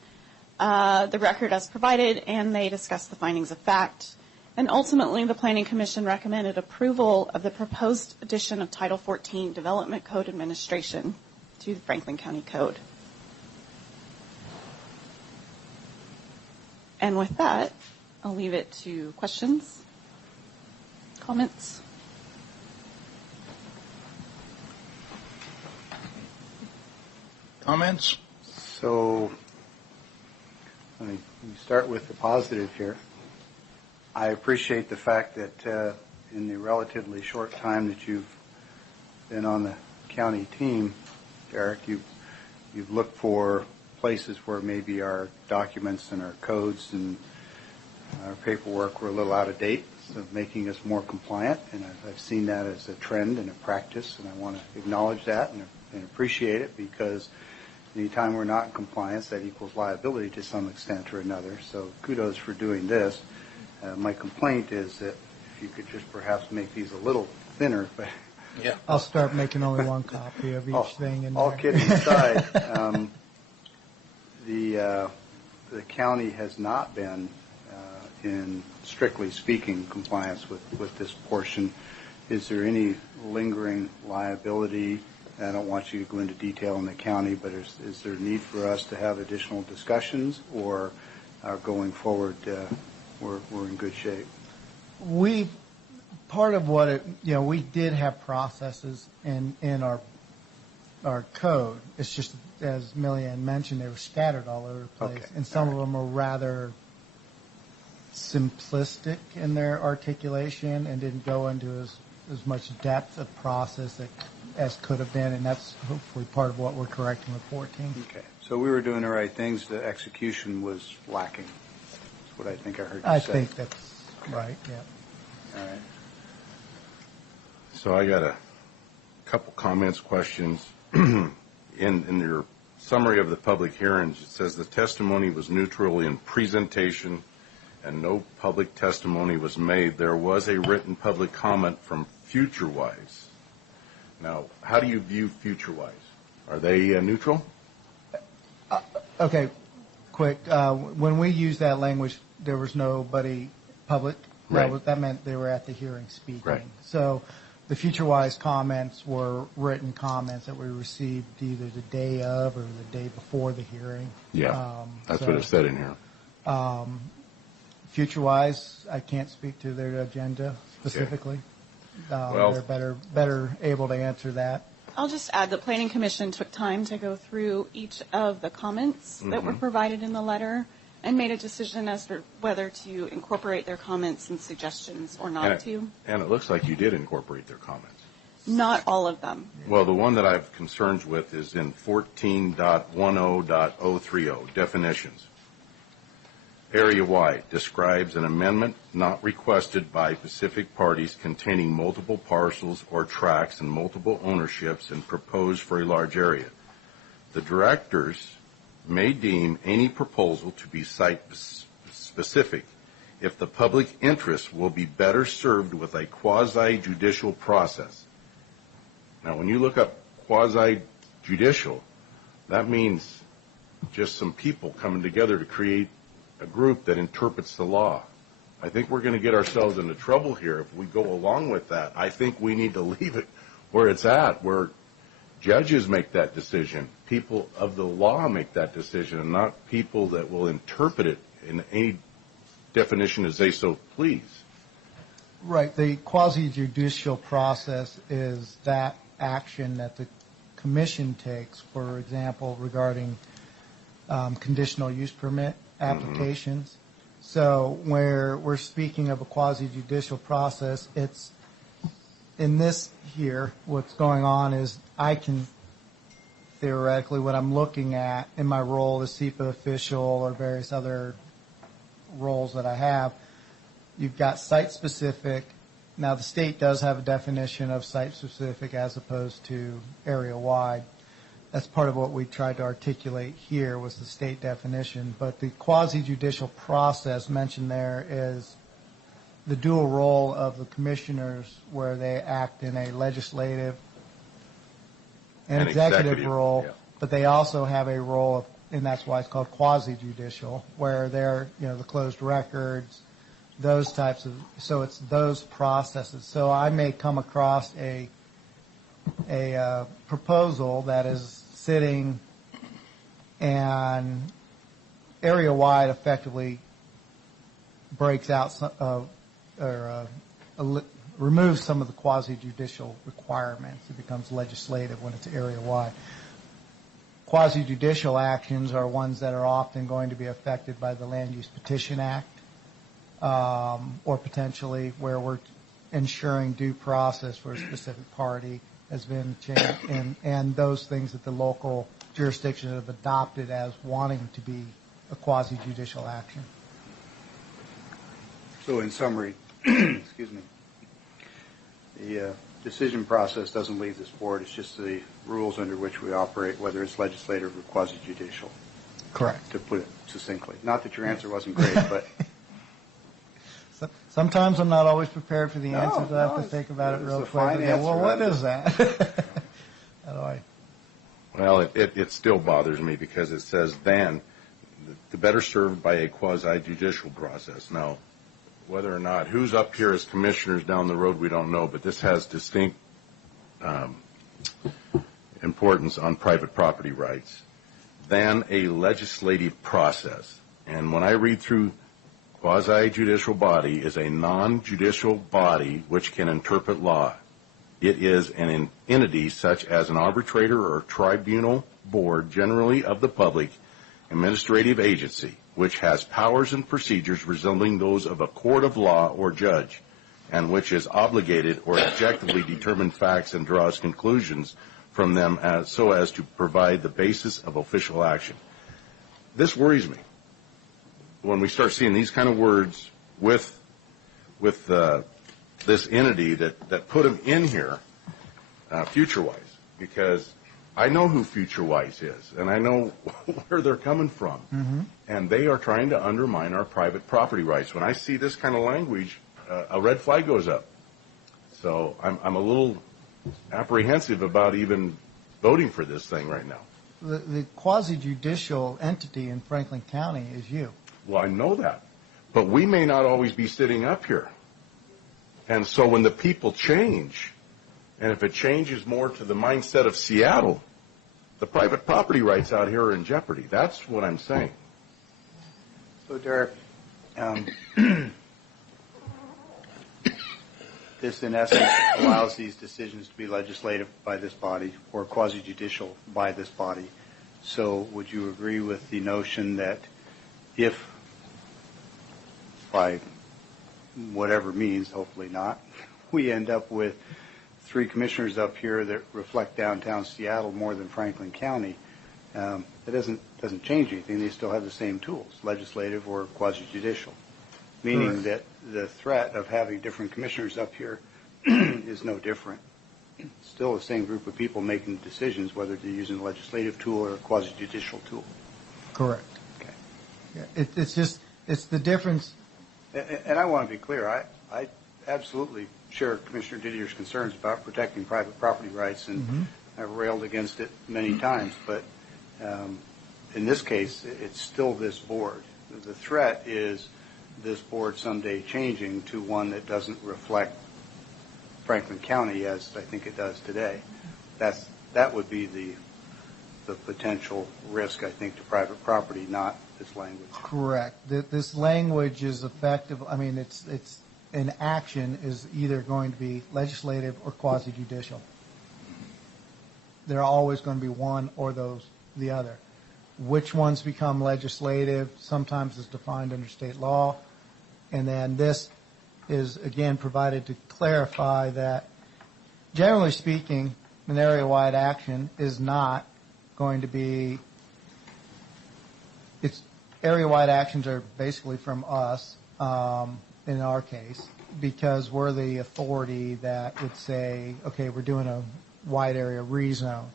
the record as provided, and they discussed the findings of fact. And ultimately, the Planning Commission recommended approval of the proposed addition of Title 14 Development Code Administration to the Franklin County Code. And with that, I'll leave it to questions, comments. Comments? So let me start with the positive here. I appreciate the fact that in the relatively short time that you've been on the county team, Derek, you've looked for places where maybe our documents and our codes and our paperwork were a little out of date, so making us more compliant. And I've seen that as a trend and a practice, and I want to acknowledge that and appreciate it, because anytime we're not in compliance, that equals liability to some extent or another. So kudos for doing this. My complaint is that if you could just perhaps make these a little thinner. But yeah, I'll start making only one copy of each thing. In all there. kidding aside, the county has not been, in strictly speaking, compliance with this portion. Is there any lingering liability? I don't want you to go into detail in the county, but is there a need for us to have additional discussions, or going forward, we're in good shape? Part of what we did have processes in our code. It's just, as Millyann mentioned, they were scattered all over the place, Okay. and some of them are rather simplistic in their articulation and didn't go into as much depth of process as could have been, and that's hopefully part of what we're correcting with 14. Okay. So we were doing the right things. The execution was lacking. That's what I think I heard you I say. think that's right, yeah. All right. So I got a couple comments, questions. In your summary of the public hearings, it says the testimony was neutral in presentation and no public testimony was made. There was a written public comment from FutureWise. Now, how do you view FutureWise? Are they neutral? Okay, quick. When we used that language, there was nobody public. Right. That meant they were at the hearing speaking. Right. So the FutureWise comments were written comments that we received either the day of or the day before the hearing. Yeah, that's what it said in here. FutureWise, I can't speak to their agenda specifically. Well, they're better able to answer that. I'll just add the Planning Commission took time to go through each of the comments that were provided in the letter and made a decision as to whether to incorporate their comments and suggestions or not to. And it looks like you did incorporate their comments. Not all of them. Well, the one that I have concerns with is in 14.10.030, definitions. Area-wide describes an amendment not requested by specific parties containing multiple parcels or tracts and multiple ownerships and proposed for a large area. The directors may deem any proposal to be site-specific if the public interest will be better served with a quasi-judicial process. Now, when you look up quasi-judicial, that means just some people coming together to create a group that interprets the law. I think we're going to get ourselves into trouble here if we go along with that. I think we need to leave it where it's at, where judges make that decision, people of the law make that decision, and not people that will interpret it in any definition as they so please. Right. The quasi-judicial process is that action that the commission takes, for example, regarding conditional use permit applications. So where we're speaking of a quasi-judicial process, it's in this here, what's going on is I can theoretically, what I'm looking at in my role as SEPA official or various other roles that I have, you've got site-specific. Now, the state does have a definition of site-specific as opposed to area-wide. That's part of what we tried to articulate here was the state definition. But the quasi-judicial process mentioned there is the dual role of the commissioners where they act in a legislative and executive role, yeah. but they also have a role of and that's why it's called quasi-judicial, where they're, the closed records, those types of, so it's those processes. So I may come across a proposal that is sitting and area-wide effectively breaks out removes some of the quasi-judicial requirements. It becomes legislative when it's area-wide. Quasi-judicial actions are ones that are often going to be affected by the Land Use Petition Act, or potentially where we're ensuring due process for a specific party has been changed, and those things that the local jurisdictions have adopted as wanting to be a quasi-judicial action. So in summary, excuse me, the decision process doesn't leave this board. It's just the rules under which we operate, whether it's legislative or quasi-judicial. Correct. To put it succinctly. Not that your answer wasn't great, but... Sometimes I'm not always prepared for the answers. I have to think about it real quick. Well, what is that? How do I... Well, it still bothers me because it says then the better served by a quasi-judicial process. Now, whether or not who's up here as commissioners down the road, we don't know, but this has distinct importance on private property rights than a legislative process. And when I read through quasi-judicial body is a non-judicial body which can interpret law. It is an entity such as an arbitrator or tribunal board, generally of the public, administrative agency, which has powers and procedures resembling those of a court of law or judge, and which is obligated or objectively determine facts and draws conclusions from them so as to provide the basis of official action. This worries me. When we start seeing these kind of words with this entity that put them in here, FutureWise, because I know who FutureWise is, and I know where they're coming from, and they are trying to undermine our private property rights. When I see this kind of language, a red flag goes up. So I'm a little apprehensive about even voting for this thing right now. The quasi-judicial entity in Franklin County is you. Well, I know that, but we may not always be sitting up here. And so when the people change, and if it changes more to the mindset of Seattle, the private property rights out here are in jeopardy. That's what I'm saying. So, Derek, this in essence allows these decisions to be legislative by this body or quasi-judicial by this body. So would you agree with the notion that if by whatever means, hopefully not, we end up with 3 commissioners up here that reflect downtown Seattle more than Franklin County, that doesn't change anything. They still have the same tools, legislative or quasi-judicial, meaning that the threat of having different commissioners up here is no different. Still the same group of people making decisions, whether they're using a legislative tool or a quasi-judicial tool. Correct. Okay. Yeah, it's the difference. And I want to be clear. I absolutely share Commissioner Didier's concerns about protecting private property rights, and I've railed against it many times. But in this case, it's still this board. The threat is this board someday changing to one that doesn't reflect Franklin County as I think it does today. That would be the potential risk, I think, to private property, not this language. Correct. This language is effective. I mean, it's in action is either going to be legislative or quasi-judicial. They're always going to be one or the other. Which ones become legislative sometimes is defined under state law, and then this is again provided to clarify that, generally speaking, an area-wide action is not going to be. It's area-wide actions are basically from us in our case, because we're the authority that would say, okay, we're doing a wide area rezone.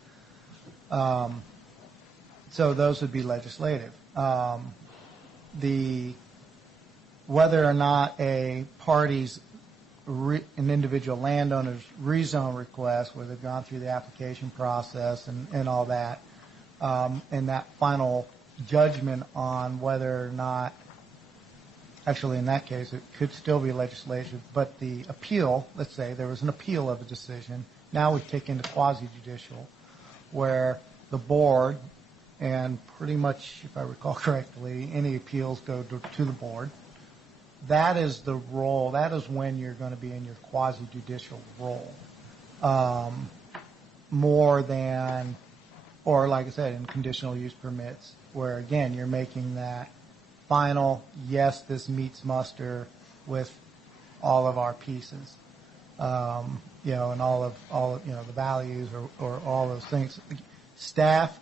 So those would be legislative. Whether or not a party's an individual landowner's rezone request, where they've gone through the application process and all that, and that final judgment on whether or not, actually in that case, it could still be legislation, but the appeal, let's say there was an appeal of a decision, now we kick into quasi-judicial, where the board, and pretty much, if I recall correctly, any appeals go to the board. That is the role, that is when you're going to be in your quasi-judicial role. More than, or like I said, in conditional use permits, where again, you're making that final, yes, this meets muster with all of our pieces, and all of the values or all those things. Staff,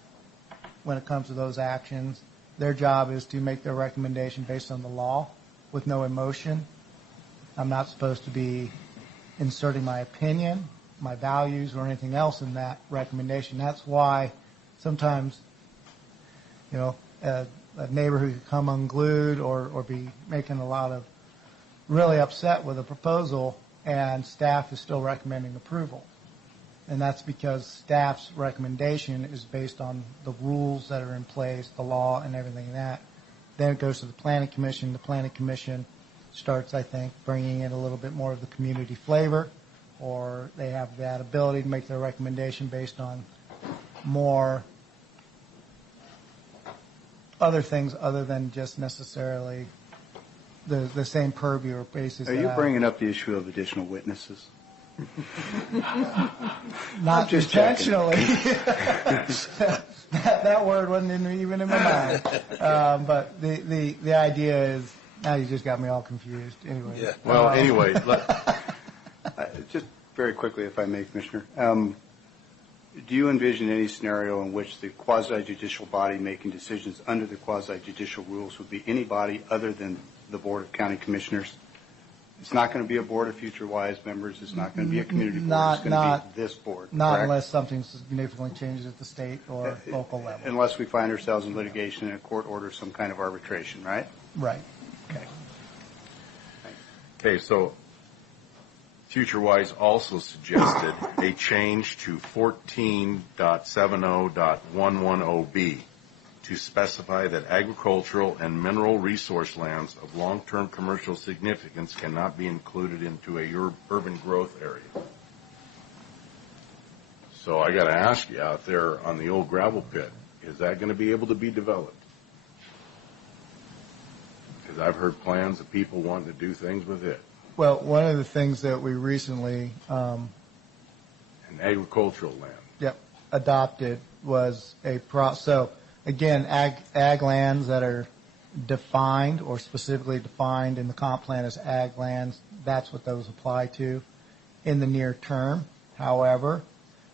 when it comes to those actions, their job is to make their recommendation based on the law with no emotion. I'm not supposed to be inserting my opinion, my values, or anything else in that recommendation. That's why sometimes, a neighbor who could come unglued or be making a lot of really upset with a proposal, and staff is still recommending approval. And that's because staff's recommendation is based on the rules that are in place, the law, and everything like that. Then it goes to the Planning Commission. The Planning Commission starts, I think, bringing in a little bit more of the community flavor, or they have that ability to make their recommendation based on more other things other than just necessarily the same purview or basis. Are you bringing up the issue of additional witnesses? Not just intentionally. that word wasn't even in my mind. But the idea is, now you just got me all confused. Anyway. Yeah. Well, anyway. Just very quickly, if I may, Commissioner. Do you envision any scenario in which the quasi-judicial body making decisions under the quasi-judicial rules would be anybody other than the Board of County Commissioners? It's not going to be a board of FutureWise members. It's not going to be a community board. It's going to be this board. Not correct? Unless something significantly changes at the state or local level. Unless we find ourselves in litigation and a court orders some kind of arbitration, right? Right. Okay. Okay, so FutureWise also suggested a change to 14.70.110B to specify that agricultural and mineral resource lands of long-term commercial significance cannot be included into a urban growth area. So I got to ask you, out there on the old gravel pit, is that going to be able to be developed? Because I've heard plans of people wanting to do things with it. Well, one of the things that we recently An agricultural land. Adopted was so again, ag lands that are defined or specifically defined in the comp plan as ag lands, that's what those apply to in the near term. However,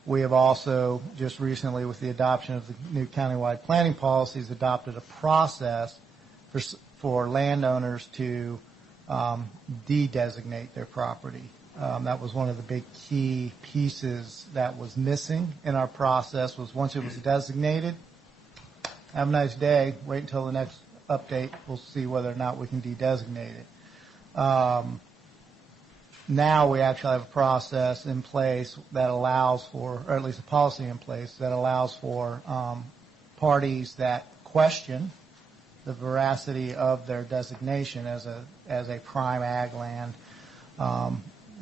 we have also just recently, with the adoption of the new countywide planning policies, adopted a process for landowners to de-designate their property. That was one of the big key pieces that was missing in our process, was once it was designated, have a nice day, wait until the next update, we'll see whether or not we can de-designate it. Now we actually have a process in place that allows for, or at least a policy in place that allows for parties that question the veracity of their designation as a prime ag land.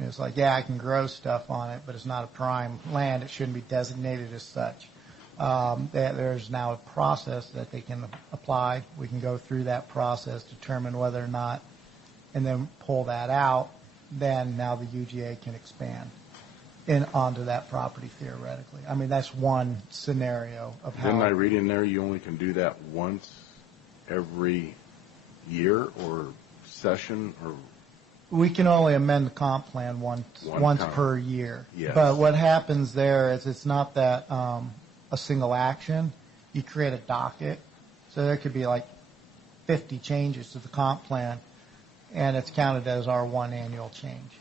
It's like, yeah, I can grow stuff on it, but it's not a prime land. It shouldn't be designated as such. There's now a process that they can apply. We can go through that process, determine whether or not, and then pull that out. Then now the UGA can expand onto that property theoretically. I mean, that's one scenario of how. Didn't I read in there you only can do that once every year or session? Or we can only amend the comp plan once per year. Yes. But what happens there is it's not that a single action. You create a docket. So there could be like 50 changes to the comp plan, and it's counted as our one annual change.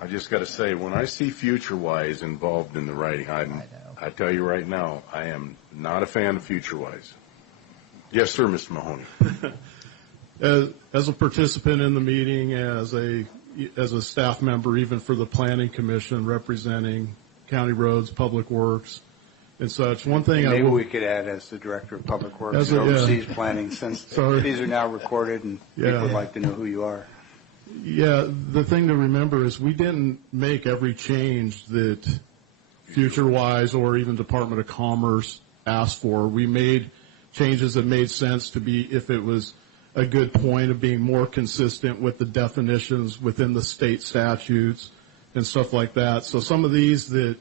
I just got to say, when I see FutureWise involved in the writing, I tell you right now, I am not a fan of FutureWise. Yes, sir, Mr. Mahoney. As a participant in the meeting, as a staff member, even for the Planning Commission representing County Roads, Public Works, and such. One thing Maybe we could add as the Director of Public Works and oversees planning, since these are now recorded and people would like to know who you are. Yeah, the thing to remember is we didn't make every change that FutureWise or even Department of Commerce asked for. We made changes that made sense to be, if it was a good point of being more consistent with the definitions within the state statutes and stuff like that. So some of these that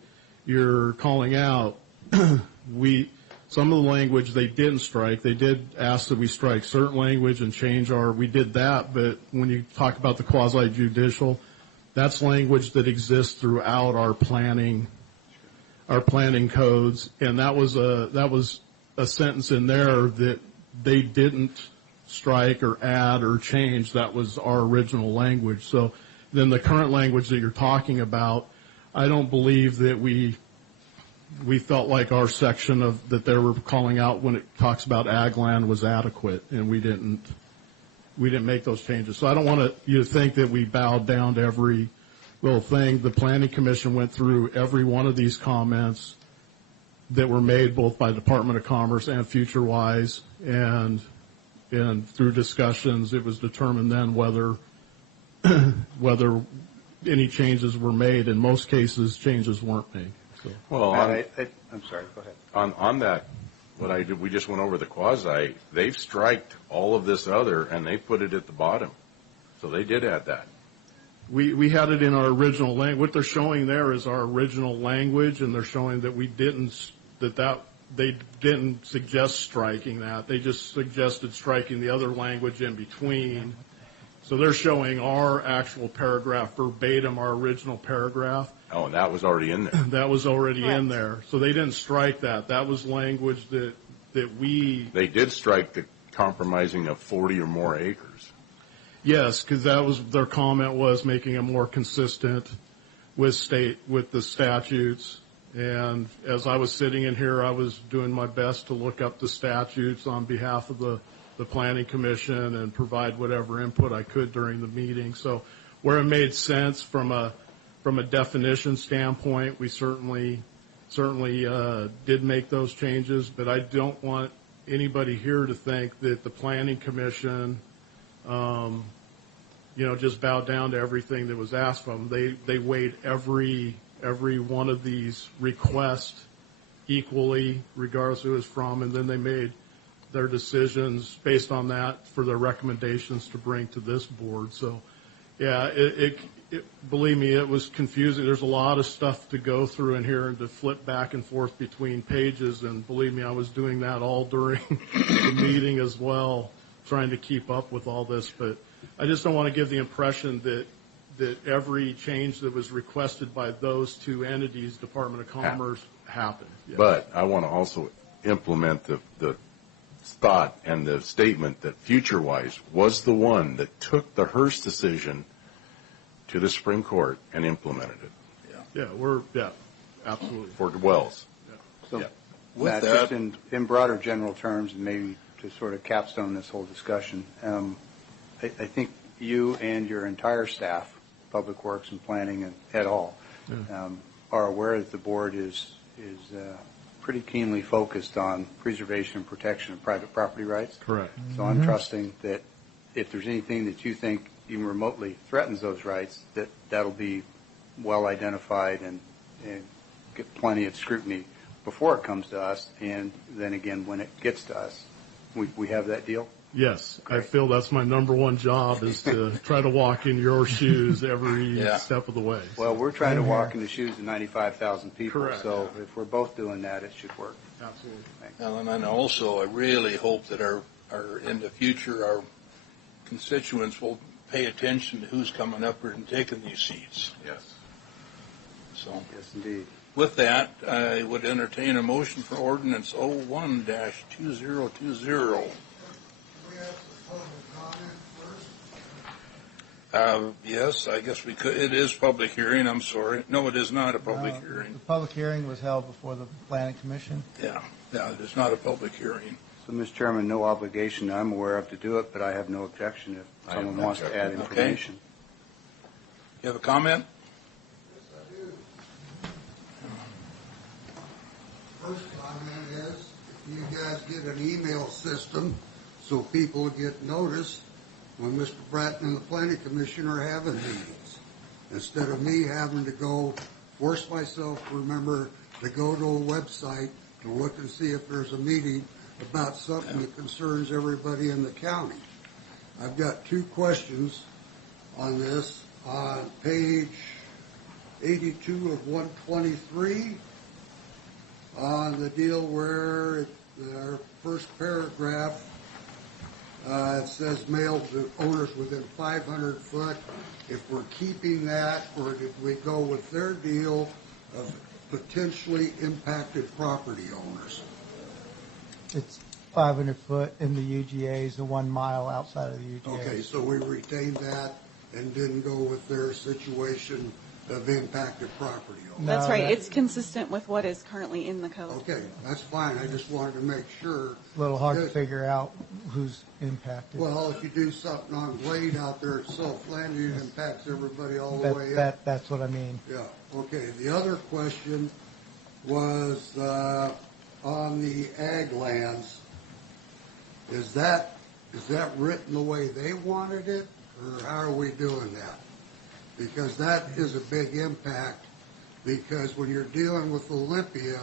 you're calling out, some of the language they didn't strike. They did ask that we strike certain language and change we did that, but when you talk about the quasi-judicial, that's language that exists throughout our planning codes, and that was a sentence in there that they didn't strike or add or change. That was our original language. So then the current language that you're talking about, I don't believe that we felt like our section that they were calling out when it talks about ag land was adequate, and we didn't make those changes. So I don't want you to think that we bowed down to every little thing. The Planning Commission went through every one of these comments that were made both by Department of Commerce and FutureWise, and through discussions it was determined then whether any changes were made. In most cases, changes weren't made. So. Well, I'm sorry, go ahead. On that, we just went over the quasi. They've striked all of this other, and they put it at the bottom. So they did add that. We had it in our original language. What they're showing there is our original language, and they're showing that they didn't suggest striking that. They just suggested striking the other language in between. So they're showing our actual paragraph verbatim, our original paragraph. Oh, and that was already in there. That was already in there. So they didn't strike that. That was language that we... They did strike the compromising of 40 or more acres. Yes, because that was their comment, was making it more consistent with the statutes. And as I was sitting in here, I was doing my best to look up the statutes on behalf of the Planning Commission and provide whatever input I could during the meeting. So where it made sense from a definition standpoint, we certainly did make those changes. But I don't want anybody here to think that the Planning Commission, just bowed down to everything that was asked from them. They weighed every one of these requests equally, regardless of who it was from, and then they made their decisions based on that for their recommendations to bring to this board. So, yeah, believe me, it was confusing. There's a lot of stuff to go through in here and to flip back and forth between pages, and believe me, I was doing that all during the meeting as well, trying to keep up with all this. But I just don't want to give the impression that every change that was requested by those two entities, Department of Commerce, happened. Yes. But I want to also implement the thought and the statement that FutureWise was the one that took the Hearst decision to the Supreme Court and implemented it. Yeah, absolutely. For wells. So, With Matt, that, just in broader general terms, and maybe to sort of capstone this whole discussion, I think you and your entire staff, Public Works and Planning and et al., are aware that the board is pretty keenly focused on preservation and protection of private property rights. Correct. So I'm trusting that if there's anything that you think even remotely threatens those rights, that'll be well identified and get plenty of scrutiny before it comes to us, and then again when it gets to us. We have that deal? Yes. Great. I feel that's my number one job, is to try to walk in your shoes every step of the way. Well, we're trying to walk in the shoes of 95,000 people. Correct. So if we're both doing that, it should work. Absolutely. Thanks. And then also, I really hope that our in the future, our constituents will pay attention to who's coming up here and taking these seats. Yes. So, yes, indeed. With that, I would entertain a motion for ordinance 01-2020. Yes, I guess we could. It is public hearing. I'm sorry. No, it is not a public hearing. The public hearing was held before the Planning Commission. Yeah, it is not a public hearing. So, Mr. Chairman, no obligation I'm aware of to do it, but I have no objection if someone wants to add information. Okay. You have a comment? Yes, I do. first comment is, if you guys get an email system so people get notice when Mr. Bratton and the Planning Commission are having meetings, instead of me having to go force myself to remember to go to a website to look and see if there's a meeting about something that concerns everybody in the county. I've got two questions on this. On page 82 of 123, on the deal where our first paragraph, it says mailed to owners within 500 foot. If we're keeping that, or did we go with their deal of potentially impacted property owners? It's 500 foot in the UGAs and 1 mile outside of the UGAs. Okay, so we retained that and didn't go with their situation of impacted property owners. That's right. It's consistent with what is currently in the code. Okay, that's fine. I just wanted to make sure. It's a little hard to figure out who's impacted. Well, if you do something on Glade out there at South Landing, it impacts everybody all the way up. That's what I mean. Yeah, okay. The other question was on the ag lands. Is that written the way they wanted it, or how are we doing that? Because that is a big impact, because when you're dealing with Olympia,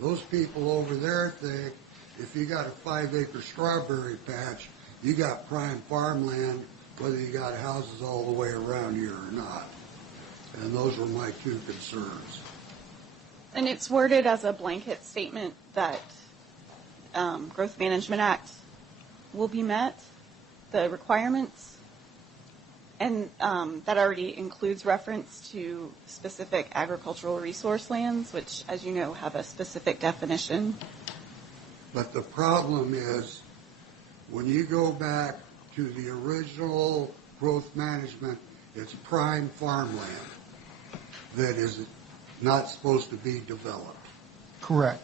those people over there think if you got a 5-acre strawberry patch, you got prime farmland, whether you got houses all the way around here or not. And those were my two concerns. And it's worded as a blanket statement that Growth Management Act will be met, the requirements, and that already includes reference to specific agricultural resource lands, which, as you know, have a specific definition. But the problem is, when you go back to the original growth management, it's prime farmland that is not supposed to be developed. Correct.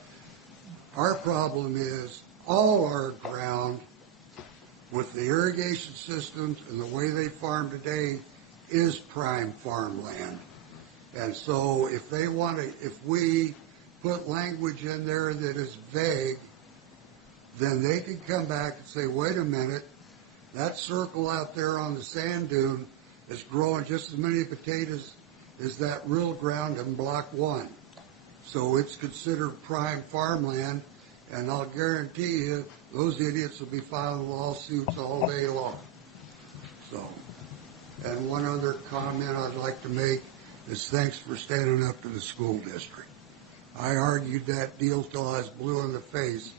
Our problem is all our ground, with the irrigation systems and the way they farm today, is prime farmland. And so if we put language in there that is vague, then they can come back and say, wait a minute, that circle out there on the sand dune is growing just as many potatoes as that real ground in block 1. So it's considered prime farmland, and I'll guarantee you those idiots will be filing lawsuits all day long. So, and one other comment I'd like to make is thanks for standing up to the school district. I argued that deal till I was blue in the face,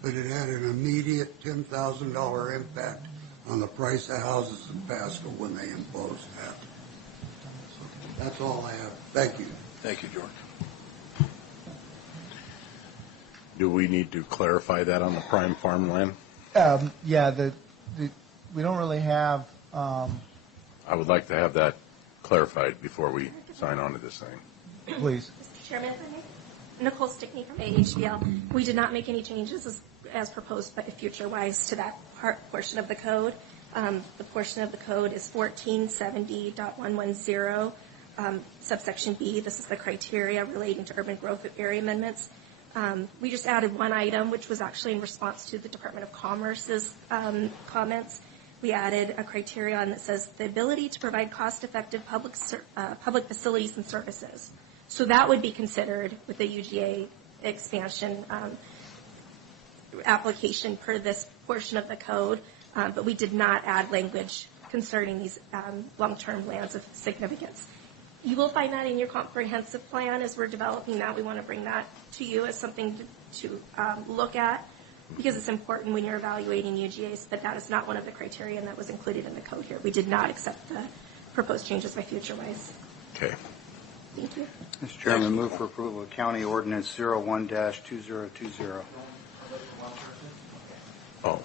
but it had an immediate $10,000 impact on the price of houses in Pasco when they imposed that. That's all I have. Thank you. Thank you, George. Do we need to clarify that on the prime farmland? Yeah, we don't really have. I would like to have that clarified before we sign on to this thing. Please. Mr. Chairman, Nicole Stickney from AHBL. We did not make any changes as proposed by FutureWise to that portion of the code. The portion of the code is 1470.110, subsection B. This is the criteria relating to urban growth area amendments. We just added one item, which was actually in response to the Department of Commerce's comments. We added a criterion that says the ability to provide cost-effective public facilities and services. So that would be considered with the UGA expansion application per this portion of the code, but we did not add language concerning these long-term lands of significance. You will find that in your comprehensive plan as we're developing that. We want to bring that to you as something to look at, because it's important when you're evaluating UGAs, but that is not one of the criteria that was included in the code here. We did not accept the proposed changes by FutureWise. Okay. Thank you. Mr. Chairman, move for approval of County Ordinance 01-2020. Oh,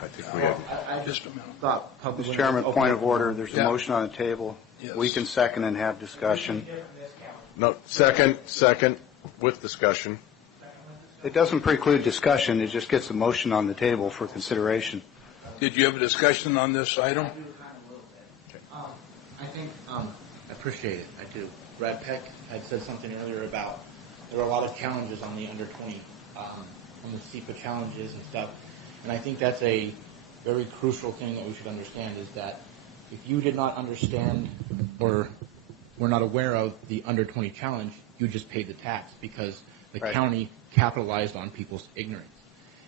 I think we have. Just a minute. Mr. Chairman, point of order. There's a motion on the table. Yes. We can second and have discussion. No, second, with discussion. It doesn't preclude discussion. It just gets a motion on the table for consideration. Did you have a discussion on this item? I think I appreciate it. I do. Brad Peck had said something earlier about there are a lot of challenges on the under 20 from the SEPA challenges and stuff. And I think that's a very crucial thing that we should understand is that if you did not understand or were not aware of the under 20 challenge, you just paid the tax because the county capitalized on people's ignorance.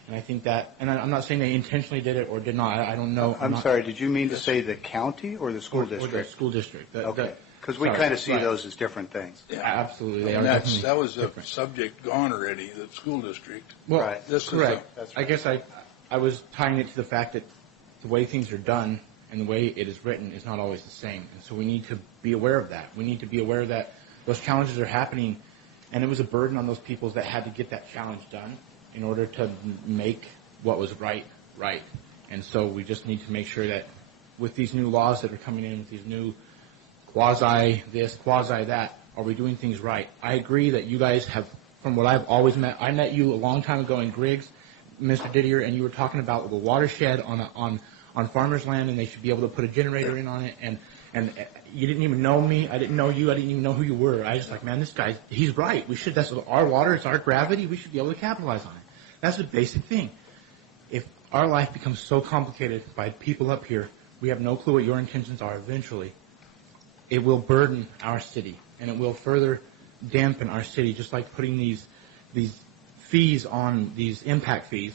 And I think that, and I'm not saying they intentionally did it or did not. I don't know. I'm sorry. Did you mean to say the county or the school district? Or the school district. Okay. Because we kind of see those as different things. Yeah, absolutely. They are That was a different. subject gone already, the school district. Well, This correct. Is I guess I was tying it to the fact that the way things are done and the way it is written is not always the same. And so we need to be aware of that. We need to be aware that those challenges are happening, and it was a burden on those people that had to get that challenge done in order to make what was right. And so we just need to make sure that with these new laws that are coming in, with these new quasi this, quasi that, are we doing things right? I agree that you guys have, from what I've always met, I met you a long time ago in Griggs, Mr. Didier, and you were talking about the watershed on farmers' land, and they should be able to put a generator in on it, and you didn't even know me, I didn't know you, I didn't even know who you were. I was just like, man, this guy, he's right. We should, that's our water, it's our gravity, we should be able to capitalize on it. That's the basic thing. If our life becomes so complicated by people up here, we have no clue what your intentions are eventually, it will burden our city, and it will further dampen our city, just like putting these fees on, these impact fees,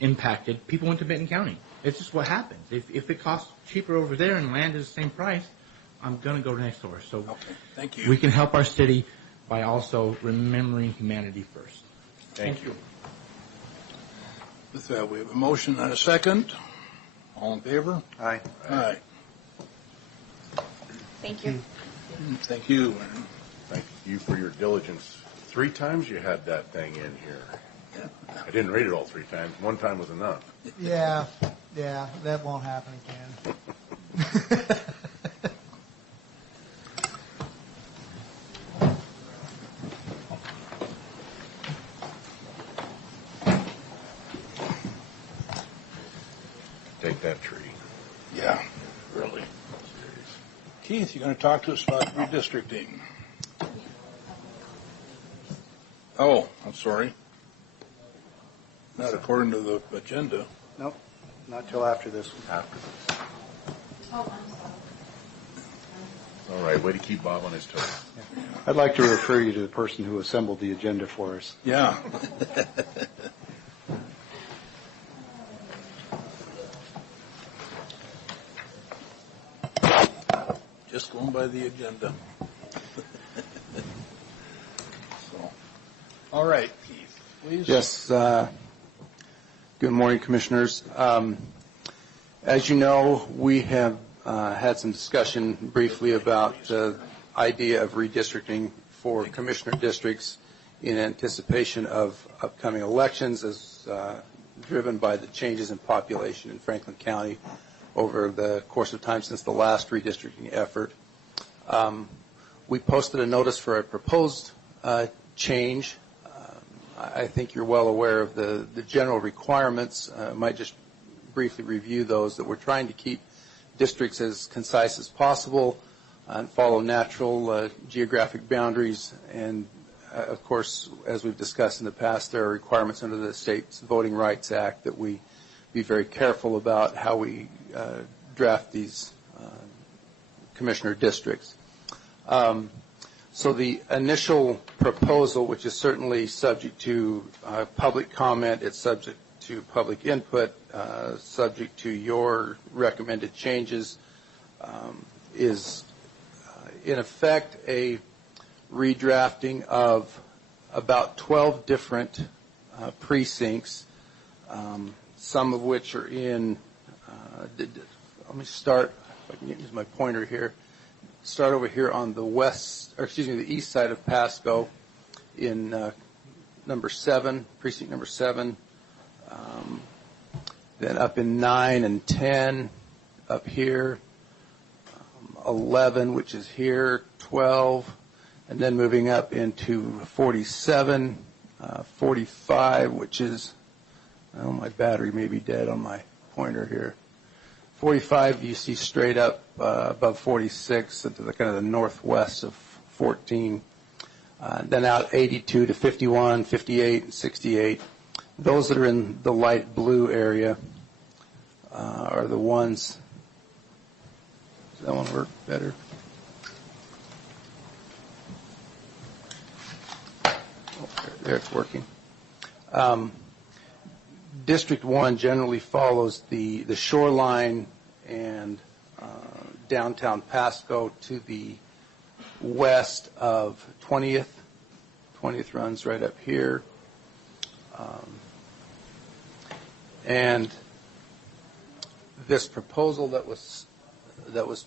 impacted people into Benton County. It's just what happens. If it costs cheaper over there and land is the same price, I'm going to go next door. So Thank you. we can help our city by also remembering humanity first. Thank you. With that, we have a motion and a second. All in favor? Aye. Aye. Thank you. Thank you. Thank you for your diligence. 3 times you had that thing in here. I didn't read it all 3 times. 1 time was enough. Yeah, that won't happen again. Take that tree. Yeah, really. Keith, you going to talk to us about redistricting? Oh, I'm sorry. Not according to the agenda. Nope, not till after this one. After this. All right, way to keep Bob on his toes. I'd like to refer you to the person who assembled the agenda for us. Yeah. Just going by the agenda. So, all right, Keith, please. Yes. Good morning, Commissioners. As you know, we have had some discussion briefly about the idea of redistricting for commissioner districts in anticipation of upcoming elections as driven by the changes in population in Franklin County over the course of time since the last redistricting effort. We posted a notice for a proposed change. I think you're well aware of the general requirements. I might just briefly review those, that we're trying to keep districts as concise as possible and follow natural geographic boundaries. And, of course, as we've discussed in the past, there are requirements under the State's Voting Rights Act that we be very careful about how we draft these commissioner districts. So the initial proposal, which is certainly subject to public comment, it's subject to public input, subject to your recommended changes, is in effect a redrafting of about 12 different precincts, some of which are in, let me start, if I can use my pointer here, start over here on the the east side of Pasco in number 7, precinct number 7, then up in 9 and 10 up here, 11, which is here, 12, and then moving up into 47, 45, which is, oh, my battery may be dead on my pointer here. 45, you see straight up above 46 into the kind of the northwest of 14. Then out 82 to 51, 58, and 68. Those that are in the light blue area are the ones. Does that one work better? Oh, there it's working. District 1 generally follows the shoreline and downtown Pasco to the west of 20th. 20th runs right up here. And this proposal that was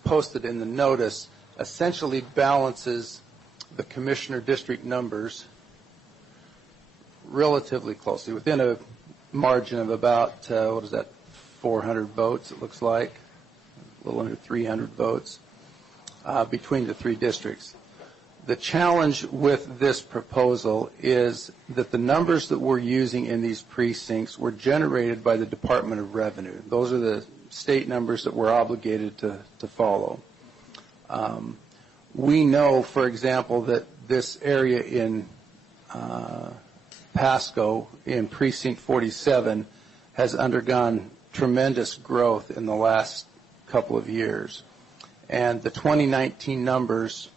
posted in the notice essentially balances the commissioner district numbers relatively closely, within a margin of about, 400 votes, it looks like, a little under 300 votes between the three districts. The challenge with this proposal is that the numbers that we're using in these precincts were generated by the Department of Revenue. Those are the state numbers that we're obligated to follow. We know, for example, that this area in Pasco in Precinct 47 has undergone tremendous growth in the last couple of years. And the 2019 numbers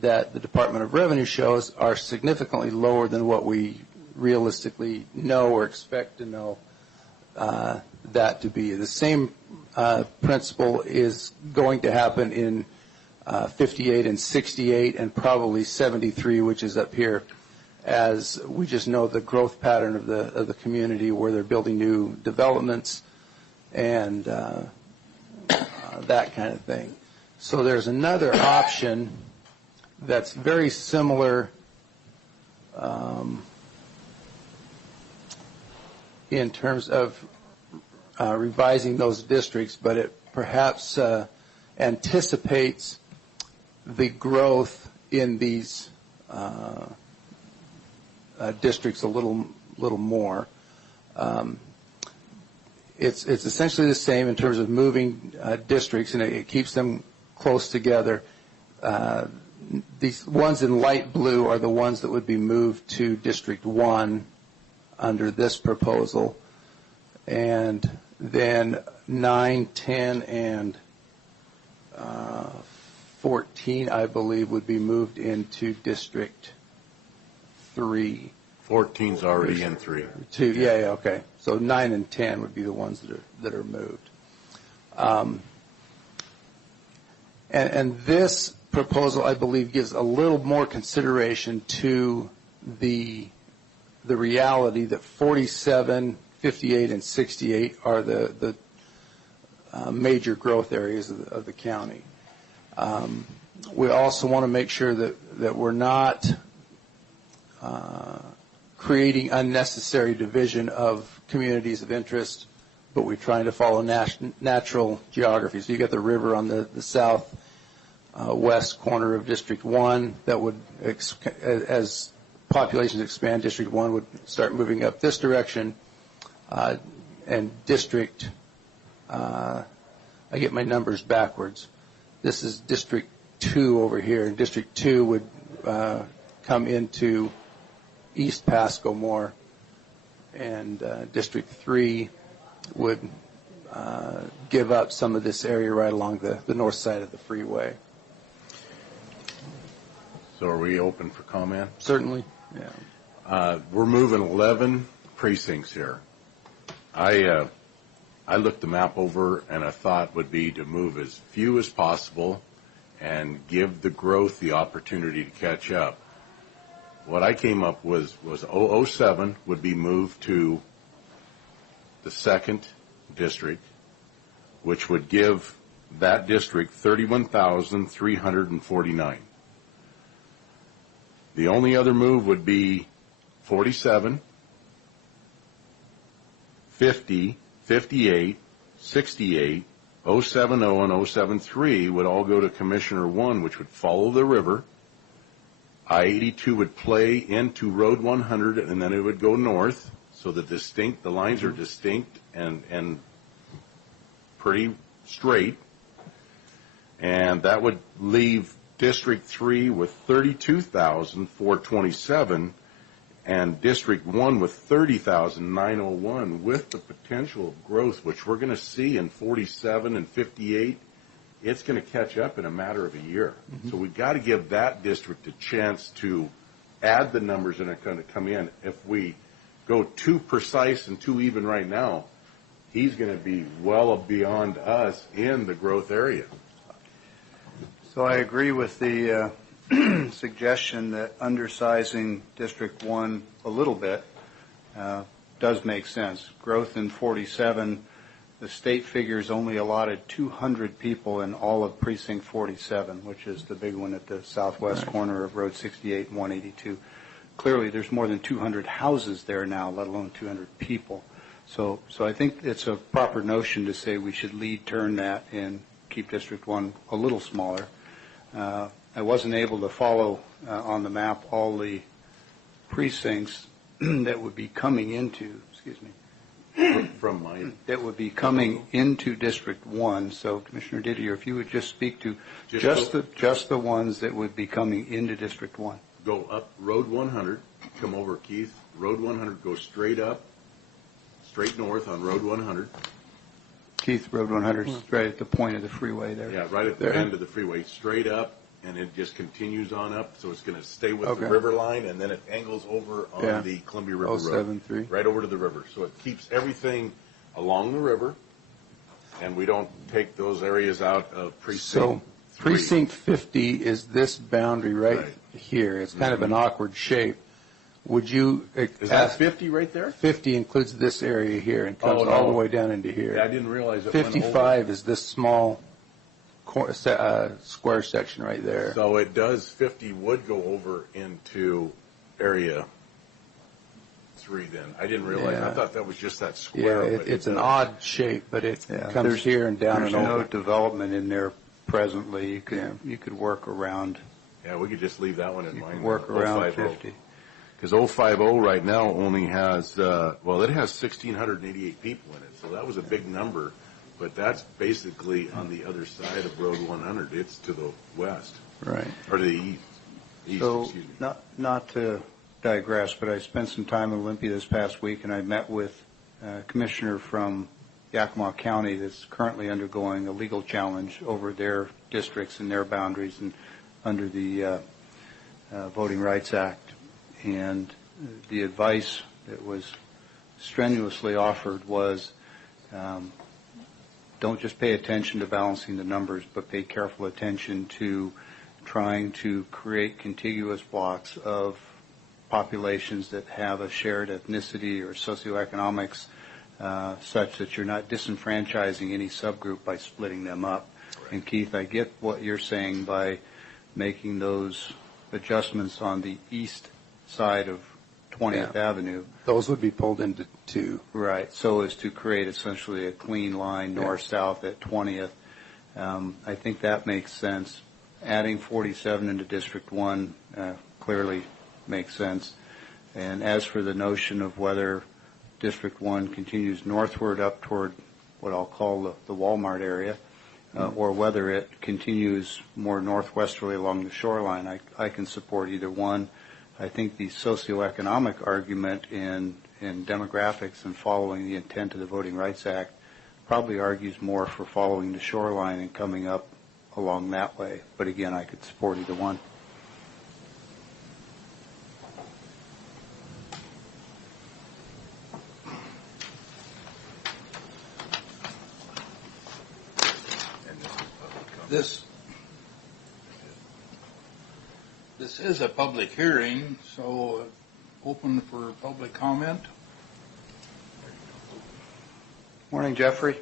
that the Department of Revenue shows are significantly lower than what we realistically know or expect to know that to be. The same principle is going to happen in 58 and 68 and probably 73, which is up here, as we just know the growth pattern of the community where they're building new developments and that kind of thing. So there's another option that's very similar in terms of revising those districts, but it perhaps anticipates the growth in these districts a little more. It's essentially the same in terms of moving districts, and it keeps them close together. These ones in light blue are the ones that would be moved to District 1 under this proposal. And then 9, 10, and 14, I believe, would be moved into District 3. 14's already in 3. 2, yeah, okay. So 9 and 10 would be the ones that are moved. And this proposal, I believe, gives a little more consideration to the reality that 47, 58, and 68 are the major growth areas of the county. We also want to make sure that we're not creating unnecessary division of communities of interest, but we're trying to follow natural geography. So you got the river on the south west corner of District 1 that would, as populations expand, District 1 would start moving up this direction. And District, I get my numbers backwards. This is District 2 over here, and District 2 would come into East Pasco more, and District 3 would give up some of this area right along the north side of the freeway. So are we open for comment? Certainly, yeah. We're moving 11 precincts here. I looked the map over, and a thought would be to move as few as possible and give the growth the opportunity to catch up. What I came up with was 007 would be moved to the 2nd district, which would give that district 31,349. The only other move would be 47, 50, 58, 68, 070, and 073 would all go to Commissioner 1, which would follow the river. I-82 would play into Road 100, and then it would go north, so the lines are distinct and pretty straight. And that would leave District 3 with 32,427 and District 1 with 30,901 with the potential of growth, which we're going to see in 47 and 58. It's going to catch up in a matter of a year. So we've got to give that district a chance to add the numbers that are going to come in. If we go too precise and too even right now, he's going to be well beyond us in the growth area. So I agree with the suggestion that undersizing District 1 a little bit does make sense. Growth in 47, the state figures only allotted 200 people in all of Precinct 47, which is the big one at the southwest corner of Road 68 and 182. Clearly, there's more than 200 houses there now, let alone 200 people. So I think it's a proper notion to say we should lead turn that and keep District 1 a little smaller. I wasn't able to follow on the map all the precincts that would be coming into, from mine, that would be coming into District 1. So, Commissioner Didier, if you would just speak to just the ones that would be coming into District 1. Go up Road 100, come over Keith, Road 100, go straight up, straight north on Road 100. Keith, Road 100 is right at the point of the freeway there. Yeah, right at the end of the freeway, straight up, and it just continues on up, so it's going to stay with the river line, and then it angles over on the Columbia River Road, right over to the river. So it keeps everything along the river, and we don't take those areas out of Precinct 3. Precinct 50 is this boundary right here. It's kind of an awkward shape. Would you... Is that 50 right there? 50 includes this area here and comes all the way down into here. Yeah, I didn't realize it 55 is this small square section right there. So it does, 50 would go over into area 3 then. I didn't realize. I thought that was just that square. Yeah, it's an odd shape, but it comes here and down and over. There's no development in there presently. You could work around. Yeah, we could just leave that one in mind. Work around 50. Because 050 right now only has, it has 1,688 people in it, so that was a big number, but that's basically on the other side of Road 100. It's to the west. Right. Or to the east. So, not to digress, but I spent some time in Olympia this past week, and I met with a commissioner from Yakima County that's currently undergoing a legal challenge over their districts and their boundaries and under the Voting Rights Act. And the advice that was strenuously offered was don't just pay attention to balancing the numbers, but pay careful attention to trying to create contiguous blocks of populations that have a shared ethnicity or socioeconomics such that you're not disenfranchising any subgroup by splitting them up. Right. And Keith, I get what you're saying by making those adjustments on the east side of 20th Avenue. Those would be pulled into 2. Right, so as to create essentially a clean line north-south at 20th. I think that makes sense. Adding 47 into District 1 clearly makes sense. And as for the notion of whether District 1 continues northward up toward what I'll call the Walmart area, or whether it continues more northwesterly along the shoreline, I can support either one. I think the socioeconomic argument in demographics and following the intent of the Voting Rights Act probably argues more for following the shoreline and coming up along that way. But again, I could support either one. This is a public hearing, so open for public comment. Morning, Jeffrey.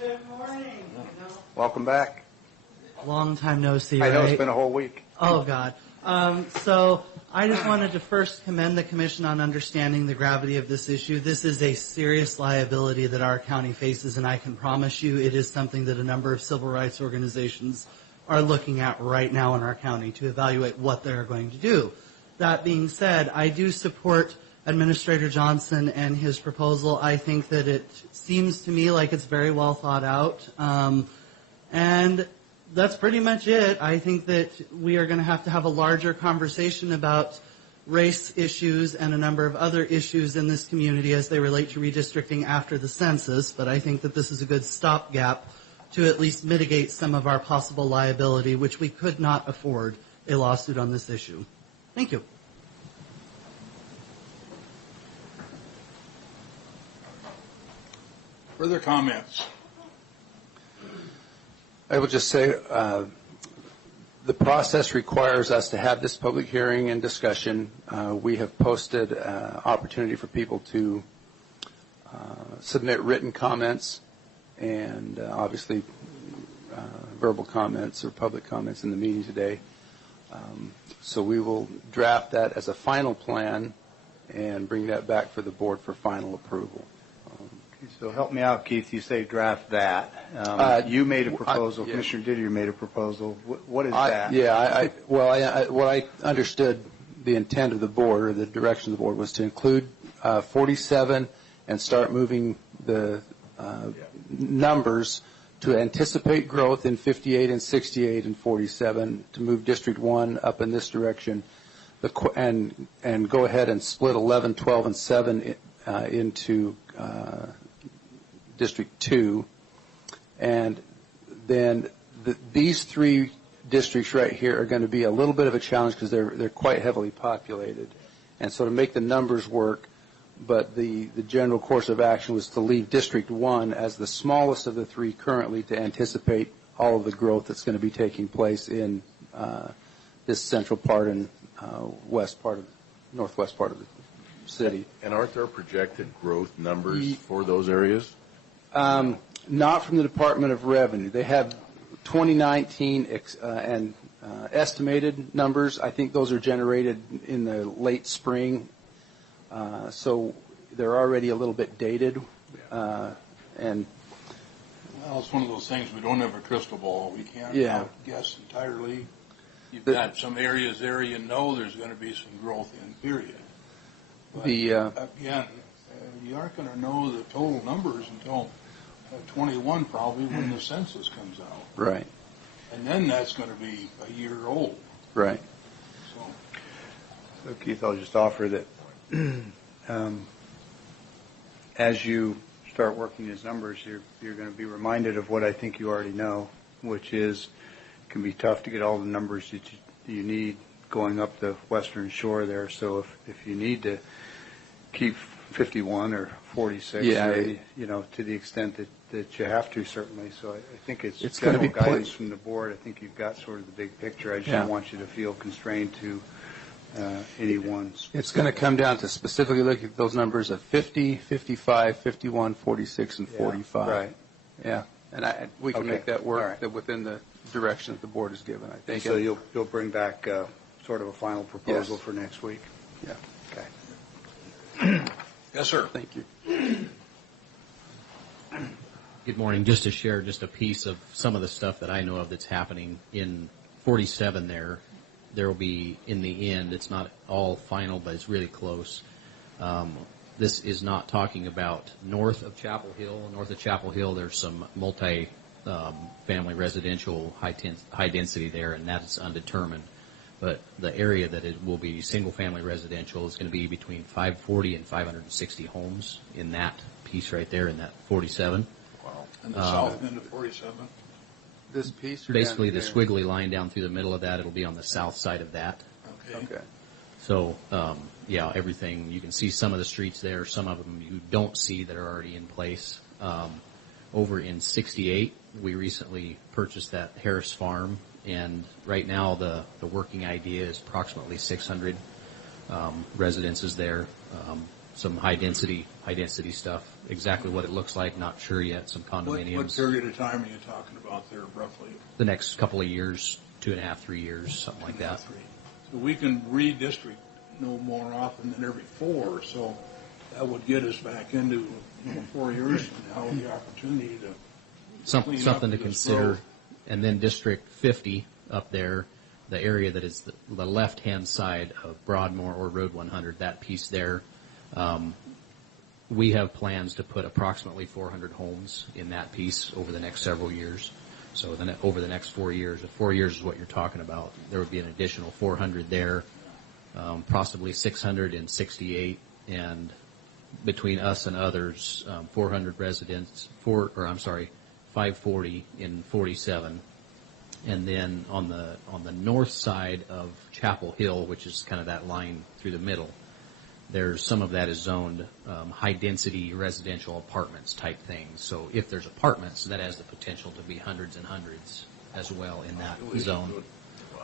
Good morning. Welcome back. Long time no see, I know, right? it's been a whole week. Oh, God. So I just wanted to first commend the Commission on understanding the gravity of this issue. This is a serious liability that our county faces, and I can promise you it is something that a number of civil rights organizations are looking at right now in our county to evaluate what they're going to do. That being said, I do support Administrator Johnson and his proposal. I think that it seems to me like it's very well thought out. And That's pretty much it. I think that we are going to have a larger conversation about race issues and a number of other issues in this community as they relate to redistricting after the census, but I think that this is a good stopgap to at least mitigate some of our possible liability, which we could not afford a lawsuit on this issue. Thank you. Further comments? I will just say the process requires us to have this public hearing and discussion. We have posted opportunity for people to submit written comments and obviously verbal comments or public comments in the meeting today. So we will draft that as a final plan and bring that back for the board for final approval. So help me out, Keith. You say draft that. You made a proposal. Yeah. Commissioner Didier made a proposal. What is that? What I understood the intent of the board or the direction of the board was to include 47 and start moving the numbers to anticipate growth in 58 and 68 and 47, to move District 1 up in this direction, and go ahead and split 11, 12, and 7 into District 2, and then these three districts right here are going to be a little bit of a challenge because they're quite heavily populated, and so to make the numbers work, but the general course of action was to leave District 1 as the smallest of the three currently to anticipate all of the growth that's going to be taking place in this central part and northwest part of the city. And aren't there projected growth numbers for those areas? Not from the Department of Revenue. They have 2019 and estimated numbers. I think those are generated in the late spring, so they're already a little bit dated. And well, it's one of those things, we don't have a crystal ball. We can't guess entirely. You've got some areas there you know there's going to be some growth in, period. But again, you aren't going to know the total numbers until 21 probably when the census comes out. Right. And then that's going to be a year old. Right. So Keith, I'll just offer that as you start working these numbers, you're going to be reminded of what I think you already know, which is it can be tough to get all the numbers that you need going up the western shore there. So if you need to keep 51 or 46, to the extent that you have to, certainly. So I think it's going to be guidance from the board. I think you've got sort of the big picture. I just don't want you to feel constrained to any one. It's going to come down to specifically looking at those numbers of 50, 55, 51, 46, and 45. Right. Yeah. And we can make that work within the direction that the board has given, I think. So you'll bring back sort of a final proposal for next week? Yeah. Okay. Yes, sir. Thank you. Good morning. Just to share just a piece of some of the stuff that I know of that's happening in 47 there. There will be, in the end, it's not all final, but it's really close. This is not talking about north of Chapel Hill. North of Chapel Hill, there's some multi-family residential high density there, and that is undetermined. But the area that it will be single-family residential is going to be between 540 and 560 homes in that piece right there, in that 47. Wow. And the south end of 47? This piece? Basically, the squiggly line down through the middle of that, it'll be on the south side of that. Okay. So, everything, you can see some of the streets there, some of them you don't see that are already in place. Over in 68, we recently purchased that Harris Farm, and right now the working idea is approximately 600 residences there. Some high density stuff. Exactly what it looks like, not sure yet. Some condominiums. What period of time are you talking about there, roughly? The next couple of years, 2.5, 3 years, something like that. So we can redistrict no more often than every 4, so that would get us back into 4 years from now, the opportunity to something to consider. Growth. And then District 50 up there, the area that is the left-hand side of Broadmoor or Road 100, that piece there, we have plans to put approximately 400 homes in that piece over the next several years. So over the next 4 years, if 4 years is what you're talking about, there would be an additional 400 there, possibly 668, and between us and others, 400 residents, 540 in 47. And then on the north side of Chapel Hill, which is kind of that line through the middle, there's some of that is zoned high-density residential apartments type things. So if there's apartments, that has the potential to be hundreds and hundreds as well in that zone.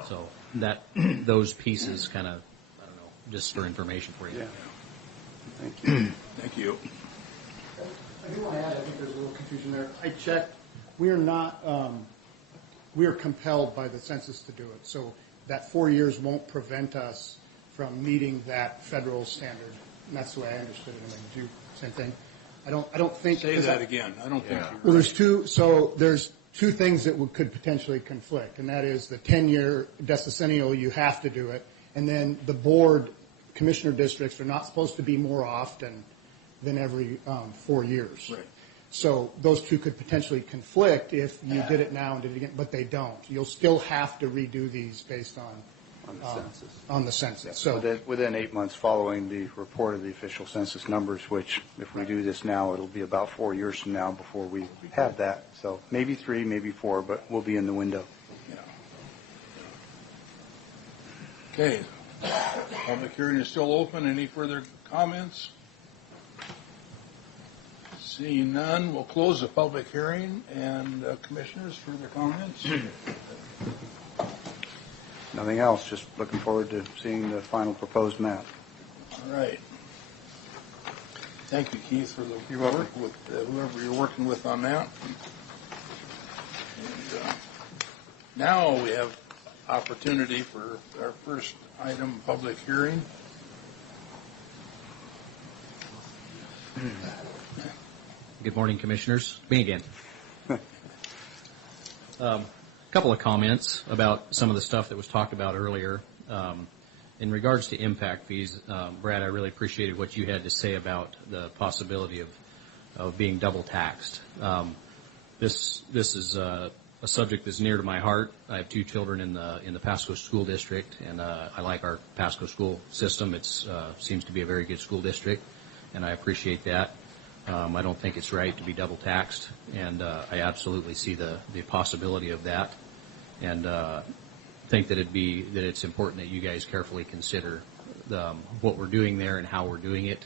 So that those pieces kind of, I don't know, just for information for you. Yeah. Thank you. Thank you. I do want to add, I think there's a little confusion there. I checked. We are not, we are compelled by the census to do it. So that 4 years won't prevent us from meeting that federal standard. And that's the way I understood it. And do same thing. I don't think. Say that again. I don't think you're Well, right. there's two things that could potentially conflict, and that is the 10-year decennial, you have to do it, and then the board commissioner districts are not supposed to be more often than every 4 years. Right. So those two could potentially conflict if you did it now and did it again, but they don't. You'll still have to redo these based on the census. So within 8 months following the report of the official census numbers, which if we do this now, it'll be about 4 years from now before we have that. So maybe 3, maybe 4, but we'll be in the window. Okay. Public hearing is still open. Any further comments? Seeing none, we'll close the public hearing. And commissioners, further comments? Nothing else. Just looking forward to seeing the final proposed map. All right. Thank you, Keith, for the work with whoever you're working with on that. And, now we have opportunity for our first item, public hearing. Good morning, Commissioners. Me again. A couple of comments about some of the stuff that was talked about earlier. In regards to impact fees, Brad, I really appreciated what you had to say about the possibility of being double taxed. This is a subject that's near to my heart. I have 2 children in the Pasco School District, and I like our Pasco school system. It seems to be a very good school district, and I appreciate that. I don't think it's right to be double taxed, and I absolutely see the possibility of that, and think that it's important that you guys carefully consider what we're doing there and how we're doing it.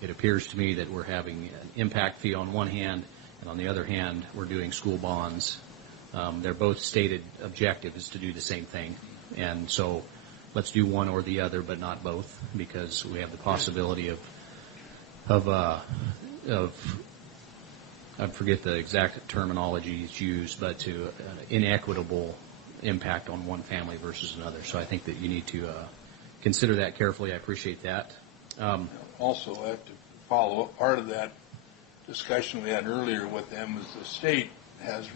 It appears to me that we're having an impact fee on one hand, and on the other hand, we're doing school bonds. They're both stated objectives to do the same thing, and so let's do one or the other, but not both, because we have the possibility of I forget the exact terminology it's used, but to inequitable impact on one family versus another. So I think that you need to consider that carefully. I appreciate that. Also, I have to follow up. Part of that discussion we had earlier with them is the state has,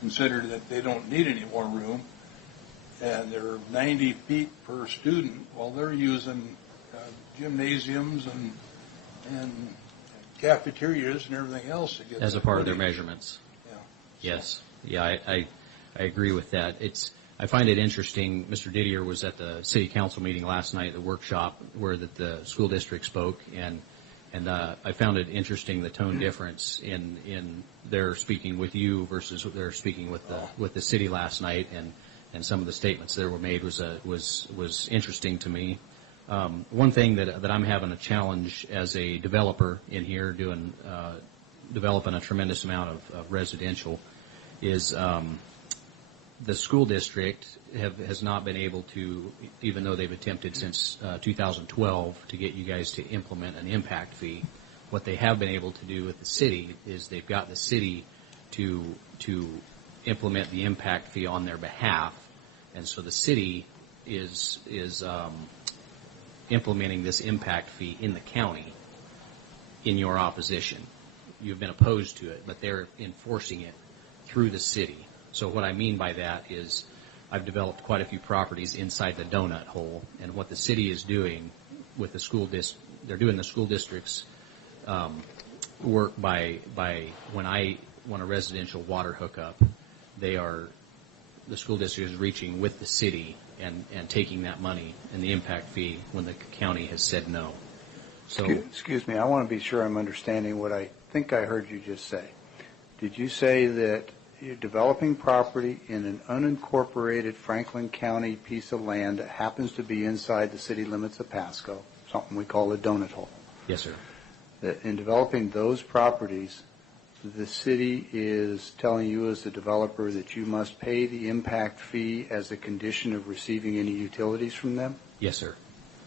considered that they don't need any more room, and they're 90 feet per student. Well, they're using gymnasiums and cafeterias and everything else to get as a part of their measurements. Yeah. Yes. Yeah, I agree with that. I find it interesting. Mr. Didier was at the city council meeting last night, the workshop where the school district spoke, and I found it interesting the tone difference in their speaking with you versus their speaking with the city last night, and some of the statements that were made was interesting to me. One thing that I'm having a challenge as a developer in here developing a tremendous amount of residential is the school district has not been able to, even though they've attempted since 2012 to get you guys to implement an impact fee. What they have been able to do with the city is they've got the city to implement the impact fee on their behalf, and so the city is implementing this impact fee in the county in your opposition. You've been opposed to it, but they're enforcing it through the city. So what I mean by that is I've developed quite a few properties inside the donut hole, and what the city is doing with the school they're doing the school district's work by when I want a residential water hookup, the school district is reaching with the city and taking that money and the impact fee when the county has said no. So, excuse me, I want to be sure I'm understanding what I think I heard you just say. Did you say that you're developing property in an unincorporated Franklin County piece of land that happens to be inside the city limits of Pasco, something we call a donut hole? Yes, sir. That in developing those properties, the city is telling you as the developer that you must pay the impact fee as a condition of receiving any utilities from them? Yes, sir.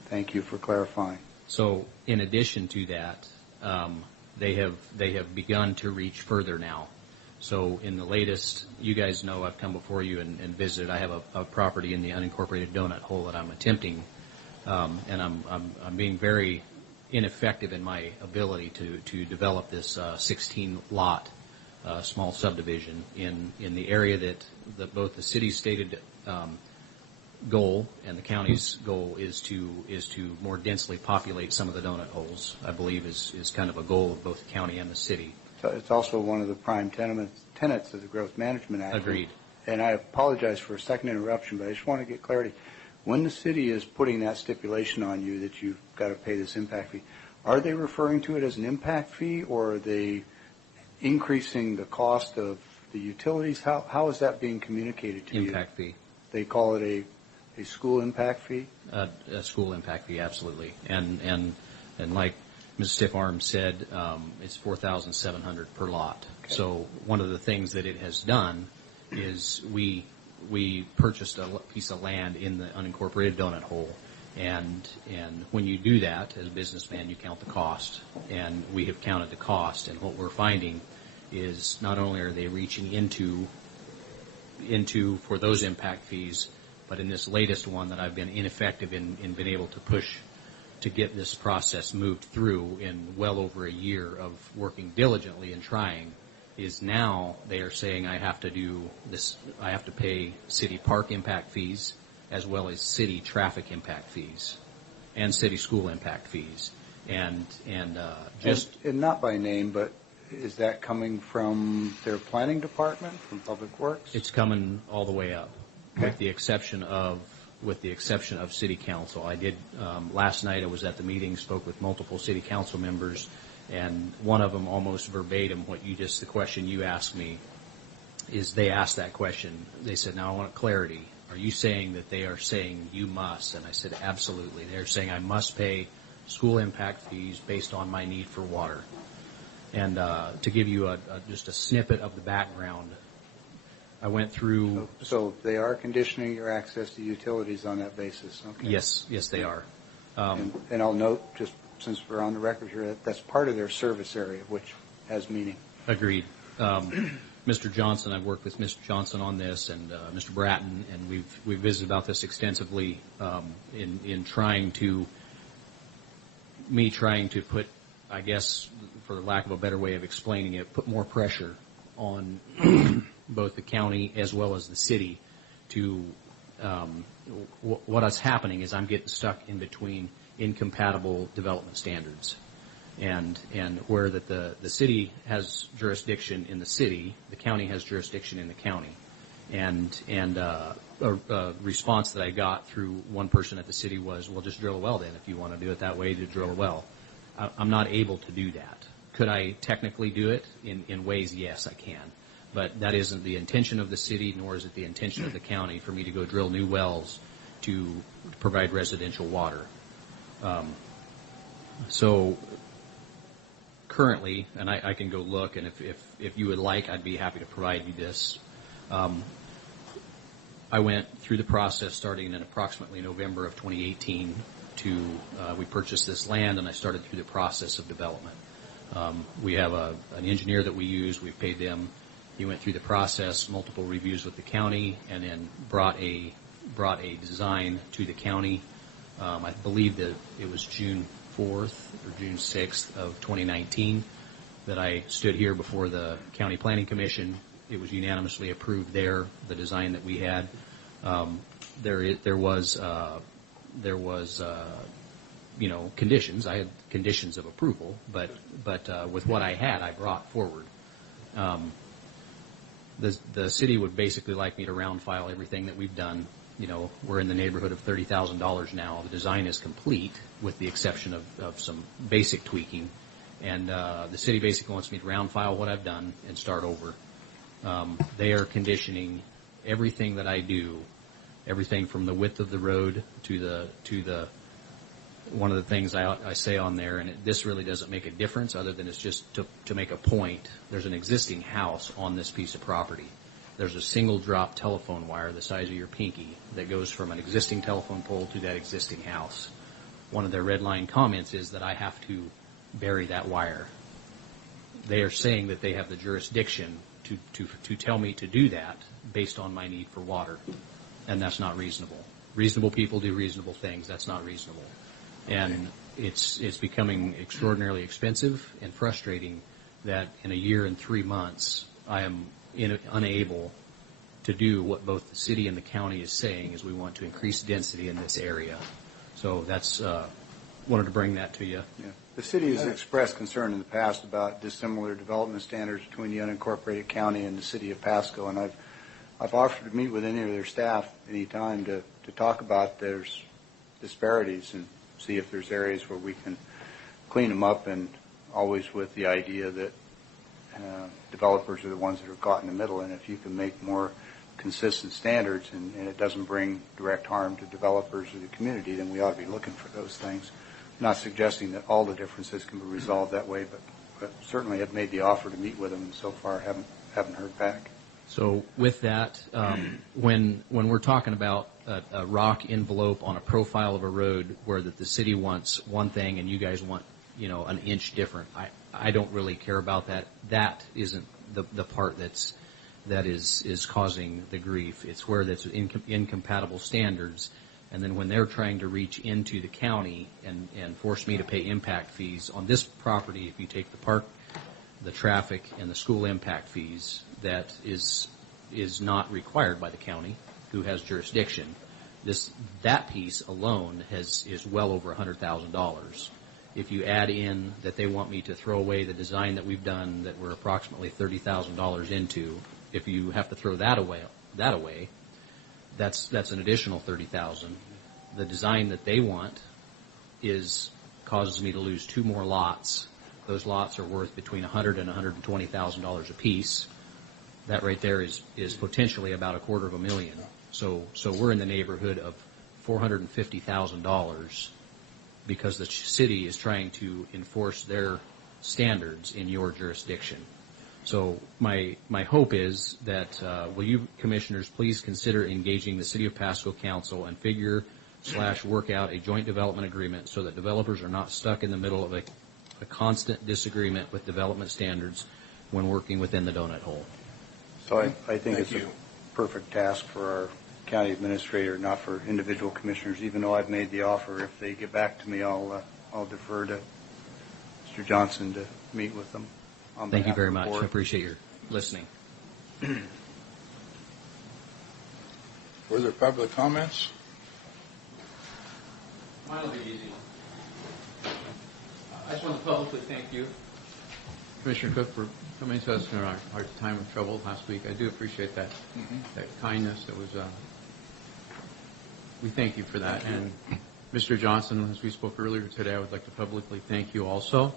Thank you for clarifying. So in addition to that, they have begun to reach further now. So in the latest, you guys know I've come before you and visited. I have a property in the unincorporated donut hole that I'm attempting, and I'm being very ineffective in my ability to develop this 16-lot small subdivision in the area that both the city's stated goal and the county's goal is to more densely populate some of the donut holes. I believe is kind of a goal of both the county and the city. So it's also one of the prime tenets of the Growth Management Act. Agreed. And I apologize for a second interruption, but I just want to get clarity. When the city is putting that stipulation on you that you've got to pay this impact fee, are they referring to it as an impact fee, or are they increasing the cost of the utilities? How is that being communicated to you? Impact fee. They call it a school impact fee? A school impact fee, absolutely. And like Ms. Stiff Arm said, it's $4,700 per lot. Okay. So one of the things that it has done is we purchased a piece of land in the unincorporated donut hole, and when you do that as a businessman, you count the cost, and we have counted the cost, and what we're finding is not only are they reaching into for those impact fees, but in this latest one that I've been ineffective in being able to push to get this process moved through in well over a year of working diligently and trying, is now they are saying I have to do this, I have to pay city park impact fees as well as city traffic impact fees and city school impact fees. And not by name, but is that coming from their planning department, from Public Works? It's coming all the way up, okay. with the exception of city council. I did last night. I was at the meeting, spoke with multiple city council members, and one of them almost verbatim the question you asked me is they asked that question. They said, "Now I want clarity. Are you saying that they are saying you must?" And I said, "Absolutely. They're saying I must pay school impact fees based on my need for water." And to give you just a snippet of the background, I went through. So they are conditioning your access to utilities on that basis. Okay. Yes, they are. And I'll note, just since we're on the record here, that that's part of their service area, which has meaning. Agreed. Mr. Johnson, I've worked with Mr. Johnson on this, and Mr. Bratton, and we've visited about this extensively in trying to put, I guess, for lack of a better way of explaining it, put more pressure on both the county as well as the city to what's happening is I'm getting stuck in between incompatible development standards. And where that the city has jurisdiction in the city, the county has jurisdiction in the county. And a response that I got through one person at the city was, well, just drill a well then. If you want to do it that way, to drill a well. I'm not able to do that. Could I technically do it? In ways, yes, I can. But that isn't the intention of the city, nor is it the intention of the county for me to go drill new wells to provide residential water. So currently, and I can go look, and if you would like, I'd be happy to provide you this. I went through the process starting in approximately November of 2018 we purchased this land, and I started through the process of development. We have an engineer that we use. We've paid them. He went through the process, multiple reviews with the county, and then brought a design to the county. I believe that it was June 4th or June 6th of 2019 that I stood here before the County Planning Commission. It was unanimously approved there, the design that we had. There was conditions. I had conditions of approval, but with what I had, I brought forward. The city would basically like me to round file everything that we've done. You know, we're in the neighborhood of $30,000 now. The design is complete with the exception of some basic tweaking. And the city basically wants me to round file what I've done and start over. They are conditioning everything that I do, everything from the width of the road to the one of the things I say on there, and this really doesn't make a difference other than it's just to make a point. There's an existing house on this piece of property. There's a single drop telephone wire the size of your pinky that goes from an existing telephone pole to that existing house. One of their red line comments is that I have to bury that wire. They are saying that they have the jurisdiction to tell me to do that based on my need for water, and that's not reasonable. Reasonable people do reasonable things. That's not reasonable. And it's becoming extraordinarily expensive and frustrating that in a year and 3 months I am unable to do what both the city and the county is saying is we want to increase density in this area. So that's wanted to bring that to you. Yeah. The city has expressed concern in the past about dissimilar development standards between the unincorporated county and the city of Pasco, and I've offered to meet with any of their staff any time to talk about there's disparities and see if there's areas where we can clean them up, and always with the idea that developers are the ones that are caught in the middle, and if you can make more consistent standards and it doesn't bring direct harm to developers or the community, then we ought to be looking for those things. I'm not suggesting that all the differences can be resolved that way, but certainly have made the offer to meet with them, and so far haven't heard back. So with that, when we're talking about a rock envelope on a profile of a road where that the city wants one thing and you guys want, you know, an inch different, I don't really care about that. That isn't the part that is causing the grief. It's where that's incompatible standards, and then when they're trying to reach into the county and force me to pay impact fees on this property, if you take the park, the traffic, and the school impact fees, that is not required by the county, who has jurisdiction. That piece alone is well over $100,000. If you add in that they want me to throw away the design that we've done that we're approximately $30,000 into, if you have to throw that away, that's an additional $30,000. The design that they want causes me to lose 2 more lots. Those lots are worth between $100,000 and $120,000 a piece. That right there is potentially about $250,000. So we're in the neighborhood of $450,000 because the city is trying to enforce their standards in your jurisdiction. So my hope is that will you commissioners please consider engaging the City of Pasco Council and figure/work out a joint development agreement so that developers are not stuck in the middle of a constant disagreement with development standards when working within the donut hole. So I think it's a perfect task for our county administrator, not for individual commissioners, even though I've made the offer. If they get back to me, I'll defer to Mr. Johnson to meet with them. Thank you very much. I appreciate your listening. Further public comments? Mine will be easy. I just want to publicly thank you, Commissioner Cook, for coming to us in our time of trouble last week. I do appreciate that that kindness. That was we thank you for that. And Mr. Johnson, as we spoke earlier today, I would like to publicly thank you also.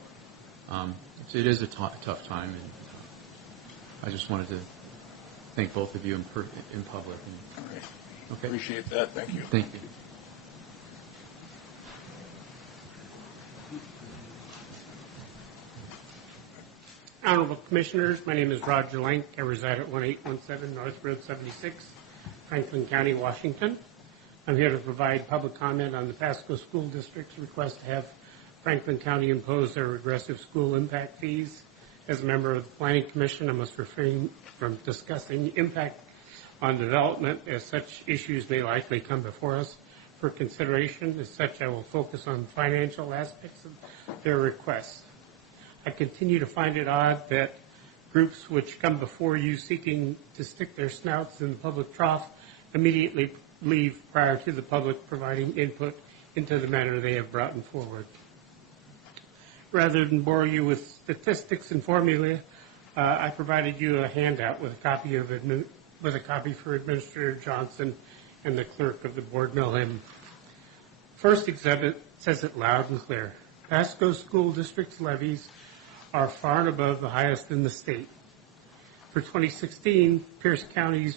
It is a tough time, and I just wanted to thank both of you in public. All right. Okay. Appreciate that. Thank you. Thank you. Honorable Commissioners, my name is Roger Lank. I reside at 1817 North Road 76, Franklin County, Washington. I'm here to provide public comment on the Pasco School District's request to have Franklin County impose their regressive school impact fees. As a member of the Planning Commission, I must refrain from discussing impact on development, as such issues may likely come before us for consideration. As such, I will focus on financial aspects of their requests. I continue to find it odd that groups which come before you seeking to stick their snouts in the public trough immediately leave prior to the public providing input into the matter they have brought forward. Rather than bore you with statistics and formulae, I provided you a handout with a copy for Administrator Johnson and the clerk of the board, Milham. First exhibit says it loud and clear. Pasco School District's levies are far and above the highest in the state. For 2016, Pierce County's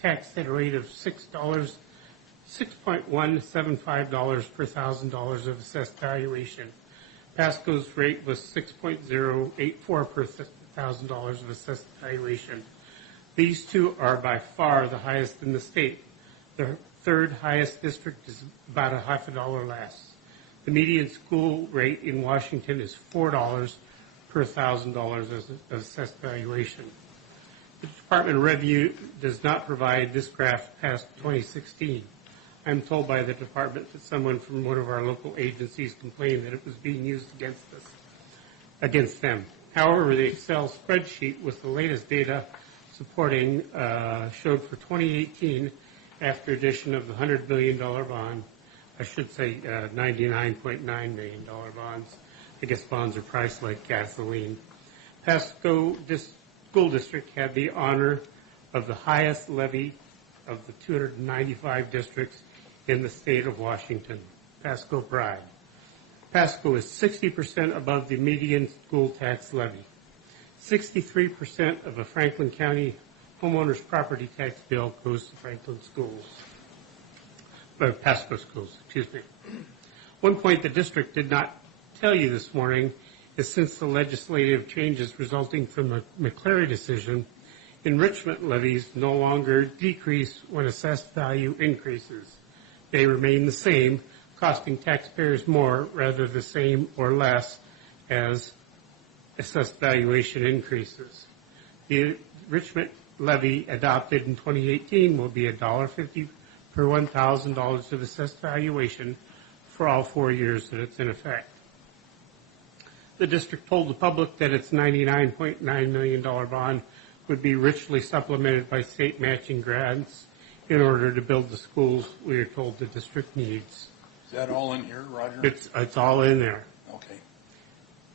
tax rate of $6.175 per $1,000 of assessed valuation. Pasco's rate was $6.084 per $1,000 of assessed valuation. These two are by far the highest in the state. The third highest district is about $0.50 less. The median school rate in Washington is $4 per $1,000 of assessed valuation. The Department of Revenue does not provide this graph past 2016. I'm told by the department that someone from one of our local agencies complained that it was being used against them. However, the Excel spreadsheet with the latest data supporting showed for 2018, after addition of the $100 million bond, I should say $99.9 million bonds. I guess bonds are priced like gasoline. Pasco School District had the honor of the highest levy of the 295 districts in the state of Washington. Pasco Pride. Pasco is 60% above the median school tax levy. 63% of a Franklin County homeowner's property tax bill goes to Franklin schools. Pasco schools, excuse me. One point the district did not tell you this morning is since the legislative changes resulting from the McCleary decision, enrichment levies no longer decrease when assessed value increases. They remain the same, costing taxpayers more rather the same or less as assessed valuation increases. The enrichment levy adopted in 2018 will be $1.50 per $1,000 of assessed valuation for all 4 years that it's in effect. The district told the public that its $99.9 million bond would be richly supplemented by state matching grants in order to build the schools we are told the district needs. Is that all in here, Roger? It's all in there. Okay.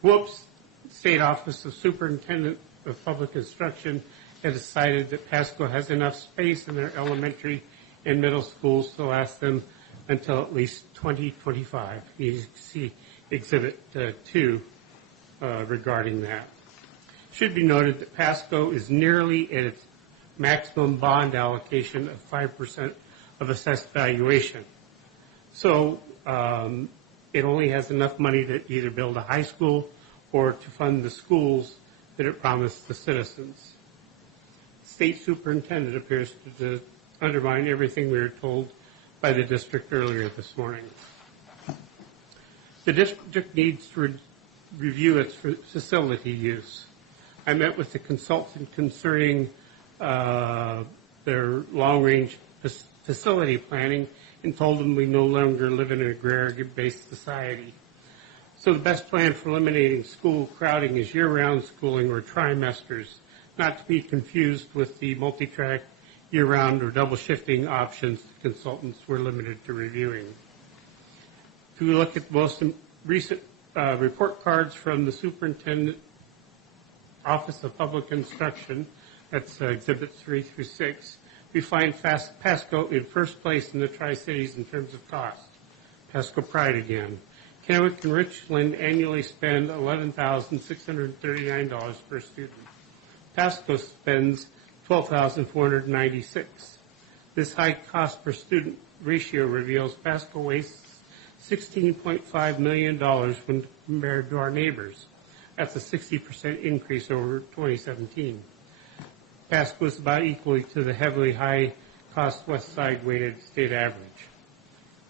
Whoops. State Office of Superintendent of Public Instruction has decided that Pasco has enough space in their elementary and middle schools to last them until at least 2025. You can see Exhibit 2 regarding that. Should be noted that Pasco is nearly at its maximum bond allocation of 5% of assessed valuation. So it only has enough money to either build a high school or to fund the schools that it promised the citizens. State superintendent appears to undermine everything we were told by the district earlier this morning. The district needs to review its facility use. I met with the consultant concerning their long-range facility planning and told them we no longer live in an agrarian-based society. So the best plan for eliminating school crowding is year-round schooling or trimesters, not to be confused with the multi-track year-round or double-shifting options the consultants were limited to reviewing. If we look at the most recent report cards from the Superintendent Office of Public Instruction, that's Exhibits 3 through 6, we find Pasco in first place in the Tri-Cities in terms of cost. Pasco Pride again. Kennewick and Richland annually spend $11,639 per student. Pasco spends $12,496. This high cost per student ratio reveals Pasco wastes $16.5 million when compared to our neighbors. That's a 60% increase over 2017. Pasco is about equally to the heavily high-cost West Side weighted state average.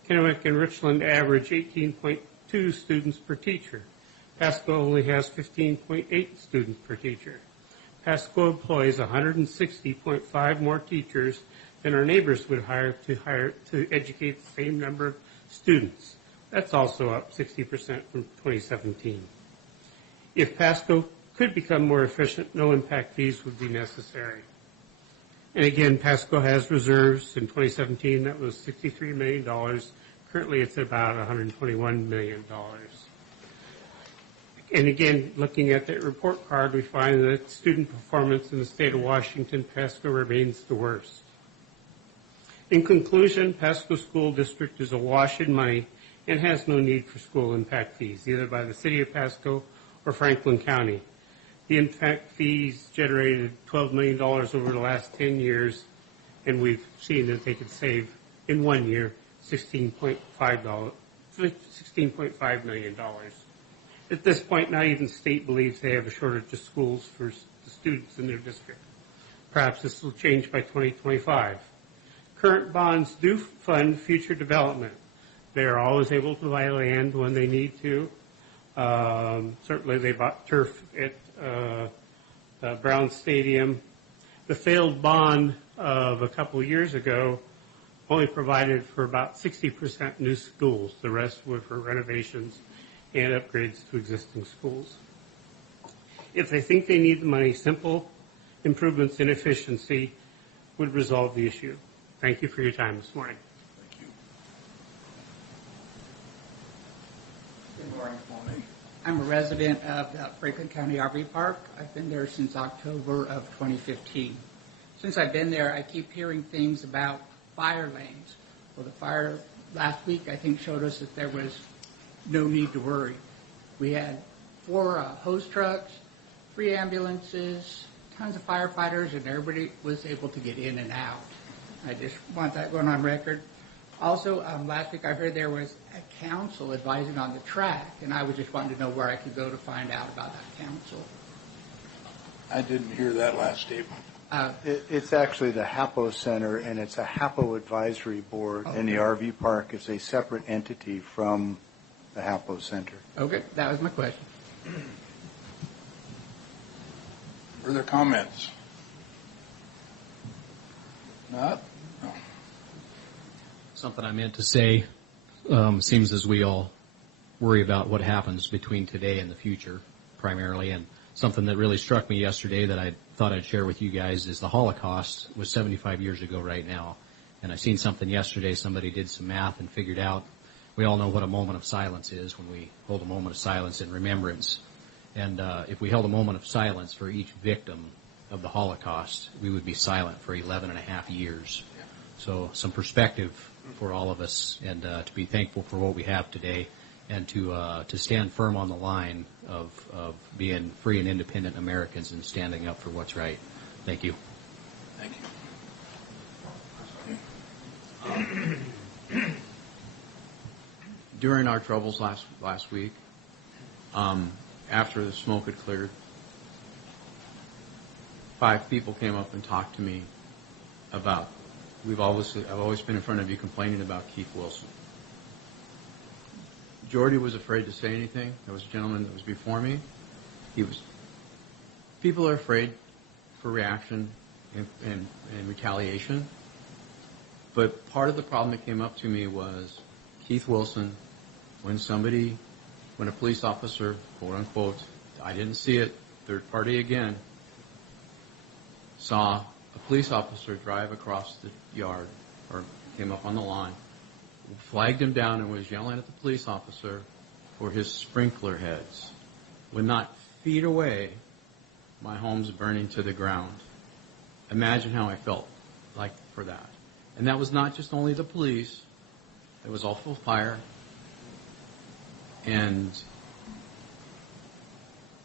Kennewick and Richland average 18.2 students per teacher. Pasco only has 15.8 students per teacher. Pasco employs 160.5 more teachers than our neighbors would hire to educate the same number of students. That's also up 60% from 2017. If Pasco could become more efficient, no impact fees would be necessary. And again, Pasco has reserves. In 2017, that was $63 million. Currently, it's about $121 million. And again, looking at that report card, we find that student performance in the state of Washington, Pasco remains the worst. In conclusion, Pasco School District is awash in money and has no need for school impact fees, either by the City of Pasco or Franklin County. The impact fees generated $12 million over the last 10 years, and we've seen that they could save in 1 year $16.5 million. At this point, not even the state believes they have a shortage of schools for the students in their district. Perhaps this will change by 2025. Current bonds do fund future development. They are always able to buy land when they need to. Certainly they bought turf at Brown Stadium. The failed bond of a couple of years ago only provided for about 60% new schools. The rest were for renovations and upgrades to existing schools. If they think they need the money, simple improvements in efficiency would resolve the issue. Thank you for your time this morning. Good morning. I'm a resident of the Franklin County RV Park. I've been there since October of 2015. Since I've been there, I keep hearing things about fire lanes. Well, the fire last week, I think, showed us that there was no need to worry. We had 4 hose trucks, 3 ambulances, tons of firefighters, and everybody was able to get in and out. I just want that going on record. Also, last week I heard there was a council advising on the track, and I was just wanting to know where I could go to find out about that council. I didn't hear that last statement. It's actually the HAPO Center, and it's a HAPO advisory board, and the RV park is a separate entity from the HAPO Center. Okay, that was my question. Further comments? Not? No. Something I meant to say, seems as we all worry about what happens between today and the future, primarily, and something that really struck me yesterday that I thought I'd share with you guys is the Holocaust was 75 years ago right now. And I seen something yesterday, somebody did some math and figured out, we all know what a moment of silence is when we hold a moment of silence in remembrance. And if we held a moment of silence for each victim of the Holocaust, we would be silent for 11 and a half years. So some perspective for all of us, and to be thankful for what we have today, and to stand firm on the line of being free and independent Americans and standing up for what's right. Thank you. Thank you. During our troubles last week, after the smoke had cleared, 5 people came up and talked to me about, I've always been in front of you complaining about Keith Wilson. Jordy was afraid to say anything. There was a gentleman that was before me. People are afraid for reaction and retaliation. But part of the problem that came up to me was Keith Wilson, when a police officer, quote unquote, I didn't see it, third party again, saw a police officer drive across the yard or came up on the lawn, flagged him down and was yelling at the police officer for his sprinkler heads. When not feet away, my home's burning to the ground. Imagine how I felt like for that. And that was not just only the police, it was also fire. And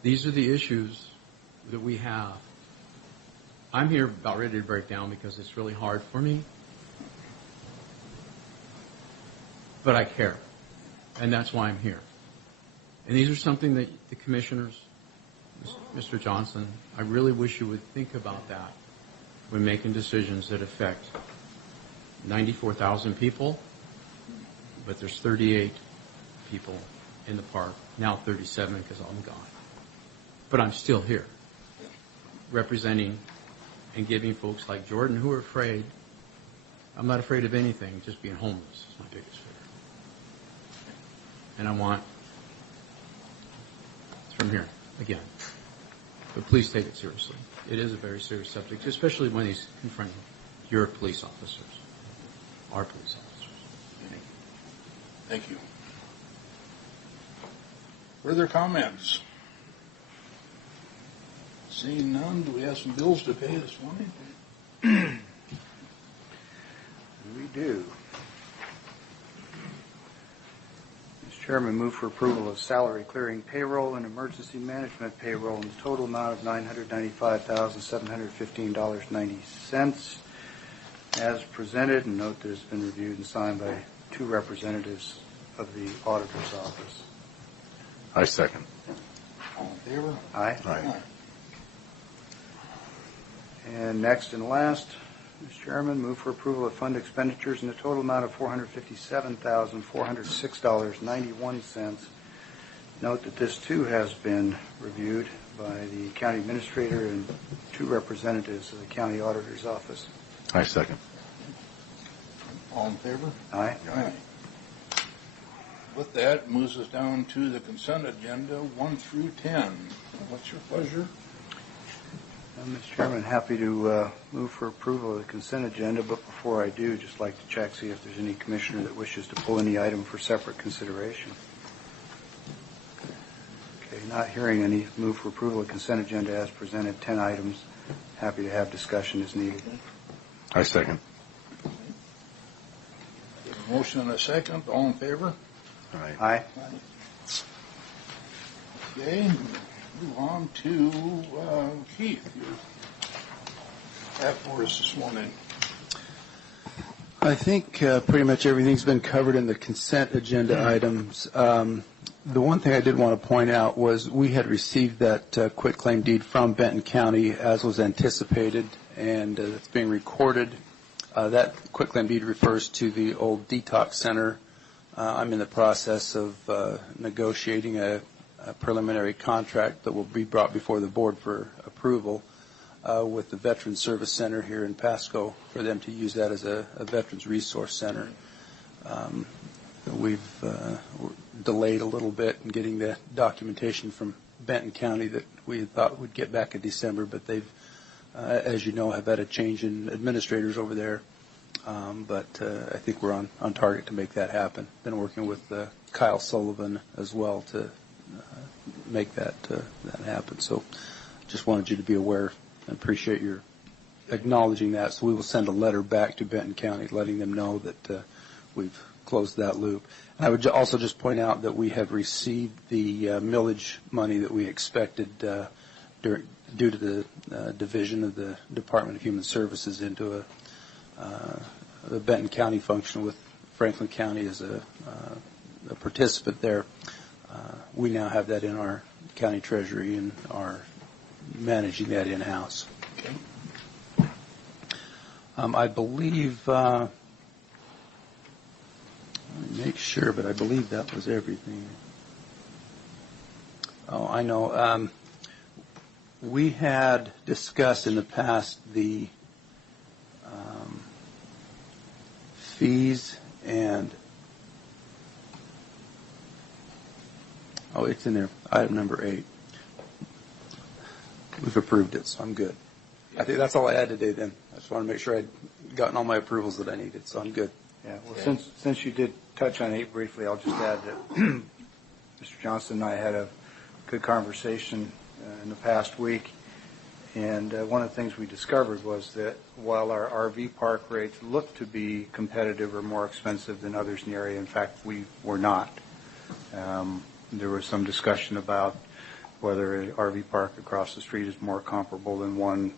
these are the issues that we have. I'm here about ready to break down because it's really hard for me. But I care. And that's why I'm here. And these are something that the commissioners, Mr. Johnson, I really wish you would think about that when making decisions that affect 94,000 people, but there's 38 people in the park, now 37 because I'm gone. But I'm still here, representing and giving folks like Jordan who are afraid. I'm not afraid of anything, just being homeless is my biggest fear. And I want, it's from here, again, but please take it seriously. It is a very serious subject, especially when he's confronting your police officers, our police officers. Thank you. Thank you. Further comments? Seeing none, do we have some bills to pay this morning? We do. Mr. Chairman, move for approval of salary clearing payroll and emergency management payroll in the total amount of $995,715.90 as presented, and note that it's been reviewed and signed by 2 representatives of the auditor's office. I second. All in favor? Aye. Aye. And next and last, Mr. Chairman, move for approval of fund expenditures in the total amount of $457,406.91. Note that this too has been reviewed by the county administrator and 2 representatives of the county auditor's office. I second. All in favor? Aye. Aye. With that, moves us down to the consent agenda 1 through 10. What's your pleasure? Mr. Chairman, happy to move for approval of the consent agenda, but before I do, just like to check, see if there's any commissioner that wishes to pull any item for separate consideration. Okay, not hearing any, move for approval of consent agenda as presented, 10 items. Happy to have discussion as needed. I second. A motion and a second. All in favor? Aye. Aye. Okay, move on to Keith. You have for us this morning. I think pretty much everything's been covered in the consent agenda items. The one thing I did want to point out was we had received that quitclaim deed from Benton County as was anticipated, and it's being recorded. That quitclaim deed refers to the old detox center. I'm in the process of negotiating a preliminary contract that will be brought before the board for approval with the Veterans Service Center here in Pasco for them to use that as a Veterans Resource Center. We've delayed a little bit in getting the documentation from Benton County that we had thought would get back in December, but they've, as you know, have had a change in administrators over there. But I think we're on target to make that happen. Been working with Kyle Sullivan as well to make that happen. So just wanted you to be aware and appreciate your acknowledging that. So we will send a letter back to Benton County letting them know that we've closed that loop. And I would also just point out that we have received the millage money that we expected due to the division of the Department of Human Services into a Benton County function with Franklin County as a participant there. We now have that in our county treasury and are managing that in-house. Okay. I believe, let me make sure, but I believe that was everything. Oh, I know. We had discussed in the past the fees and, oh, it's in there, item number 8. We've approved it, so I'm good. I think that's all I had today then. I just want to make sure I'd gotten all my approvals that I needed, so I'm good. Yeah, well, since you did touch on 8 briefly, I'll just add that Mr. Johnson and I had a good conversation in the past week, and one of the things we discovered was that while our RV park rates looked to be competitive or more expensive than others in the area, in fact, we were not. There was some discussion about whether an RV park across the street is more comparable than one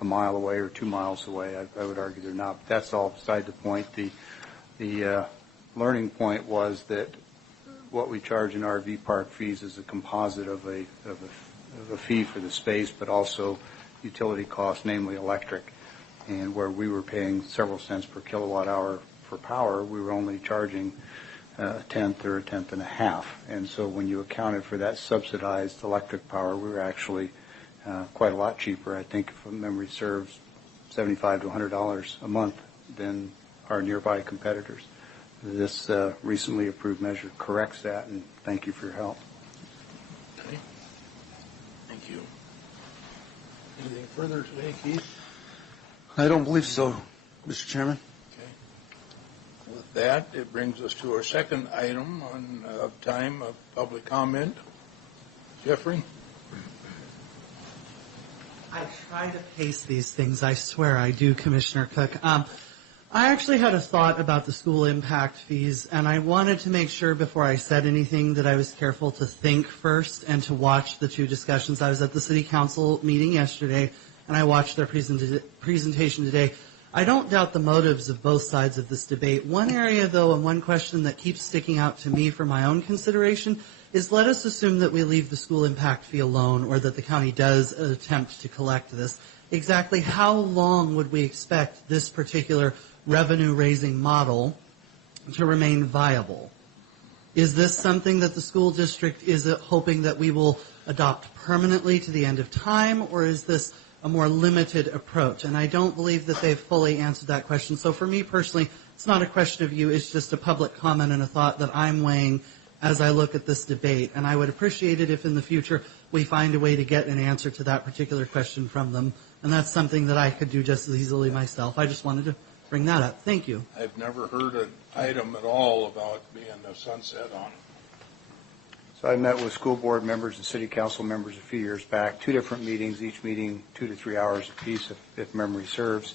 a mile away or 2 miles away. I would argue they're not. But that's all beside the point. The learning point was that what we charge in RV park fees is a composite of a fee for the space, but also utility costs, namely electric. And where we were paying several cents per kilowatt hour for power, we were only charging a tenth or a tenth and a half. And so when you accounted for that subsidized electric power, we were actually quite a lot cheaper. I think, if memory serves, $75 to $100 a month than our nearby competitors. This recently approved measure corrects that, and thank you for your help. Okay. Thank you. Anything further today, Keith? I don't believe so, Mr. Chairman. Okay. With that, it brings us to our second item on time of public comment. Jeffrey? I try to pace these things. I swear I do, Commissioner Cook. I actually had a thought about the school impact fees, and I wanted to make sure before I said anything that I was careful to think first and to watch the two discussions. I was at the City Council meeting yesterday, and I watched their presentation today. I don't doubt the motives of both sides of this debate. One area, though, and one question that keeps sticking out to me for my own consideration is, let us assume that we leave the school impact fee alone, or that the county does attempt to collect this. Exactly how long would we expect this particular revenue-raising model to remain viable? Is this something that the school district is hoping that we will adopt permanently to the end of time, or is this a more limited approach? And I don't believe that they've fully answered that question. So for me personally, it's not a question of you, it's just a public comment and a thought that I'm weighing as I look at this debate. And I would appreciate it if in the future we find a way to get an answer to that particular question from them. And that's something that I could do just as easily myself. I just wanted to bring that up. Thank you. I've never heard an item at all about being a sunset on. So I met with school board members and city council members a few years back, 2 different meetings, each meeting 2 to 3 hours apiece, if memory serves.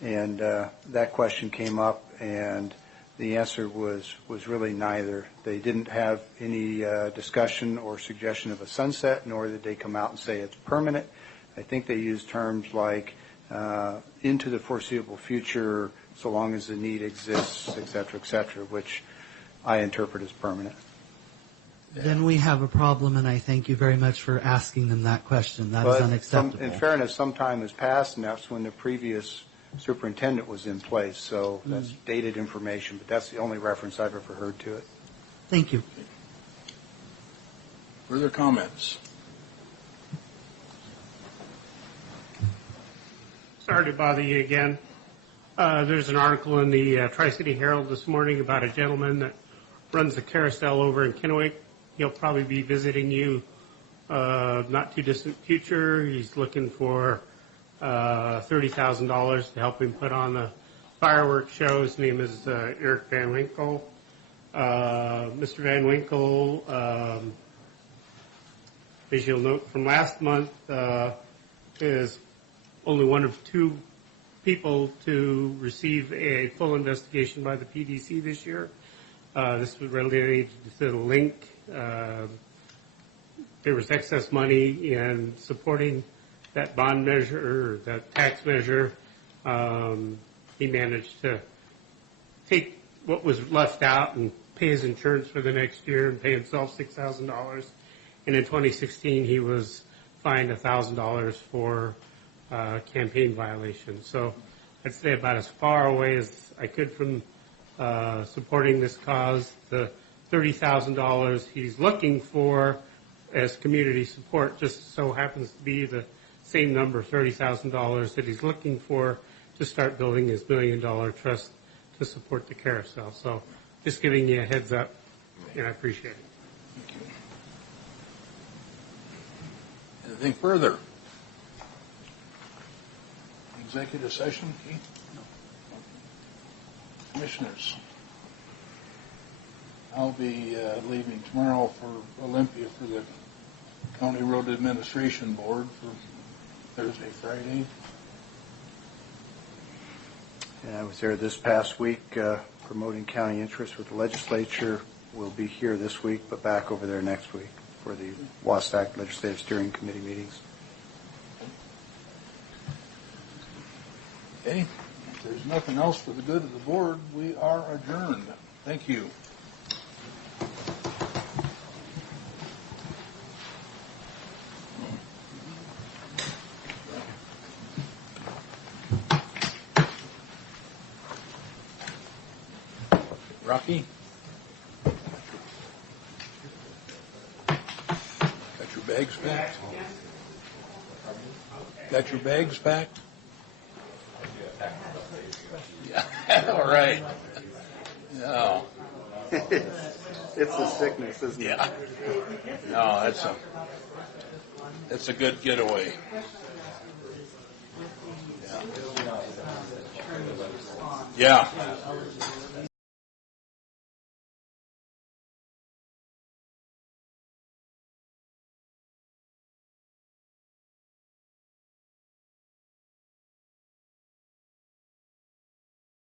And that question came up, and the answer was really neither. They didn't have any discussion or suggestion of a sunset, nor did they come out and say it's permanent. I think they used terms like into the foreseeable future, so long as the need exists, et cetera, which I interpret as permanent. Then we have a problem, and I thank you very much for asking them that question. That is unacceptable. In fairness, some time has passed, and that's when the previous superintendent was in place. So that's dated information, but that's the only reference I've ever heard to it. Thank you. Further comments? Sorry to bother you again. There's an article in the Tri-City Herald this morning about a gentleman that runs a carousel over in Kennewick. He'll probably be visiting you not too distant future. He's looking for $30,000 to help him put on the fireworks show. His name is Eric Van Winkle. Mr. Van Winkle, as you'll note from last month, is only one of 2 people to receive a full investigation by the PDC this year. This was related to the link. There was excess money in supporting that bond measure, or that tax measure. He managed to take what was left out and pay his insurance for the next year and pay himself $6,000. And in 2016, he was fined $1,000 for campaign violations. So I'd say about as far away as I could from supporting this cause. The $30,000 he's looking for as community support just so happens to be the same number, $30,000, that he's looking for to start building his $1 million trust to support the carousel. So just giving you a heads up, and I appreciate it. Thank you. Anything further? Executive session, Keith? No. Commissioners, I'll be leaving tomorrow for Olympia for the County Road Administration Board for Thursday, Friday. And I was there this past week promoting county interests with the legislature. We'll be here this week, but back over there next week for the WASDAC Legislative Steering Committee meetings. Okay, if there's nothing else for the good of the board, we are adjourned. Thank you. Rocky? Got your bags packed? Got your bags packed? Yeah, all right. No. It's a sickness, isn't it? Yeah. No, that's a good getaway. Yeah. Yeah.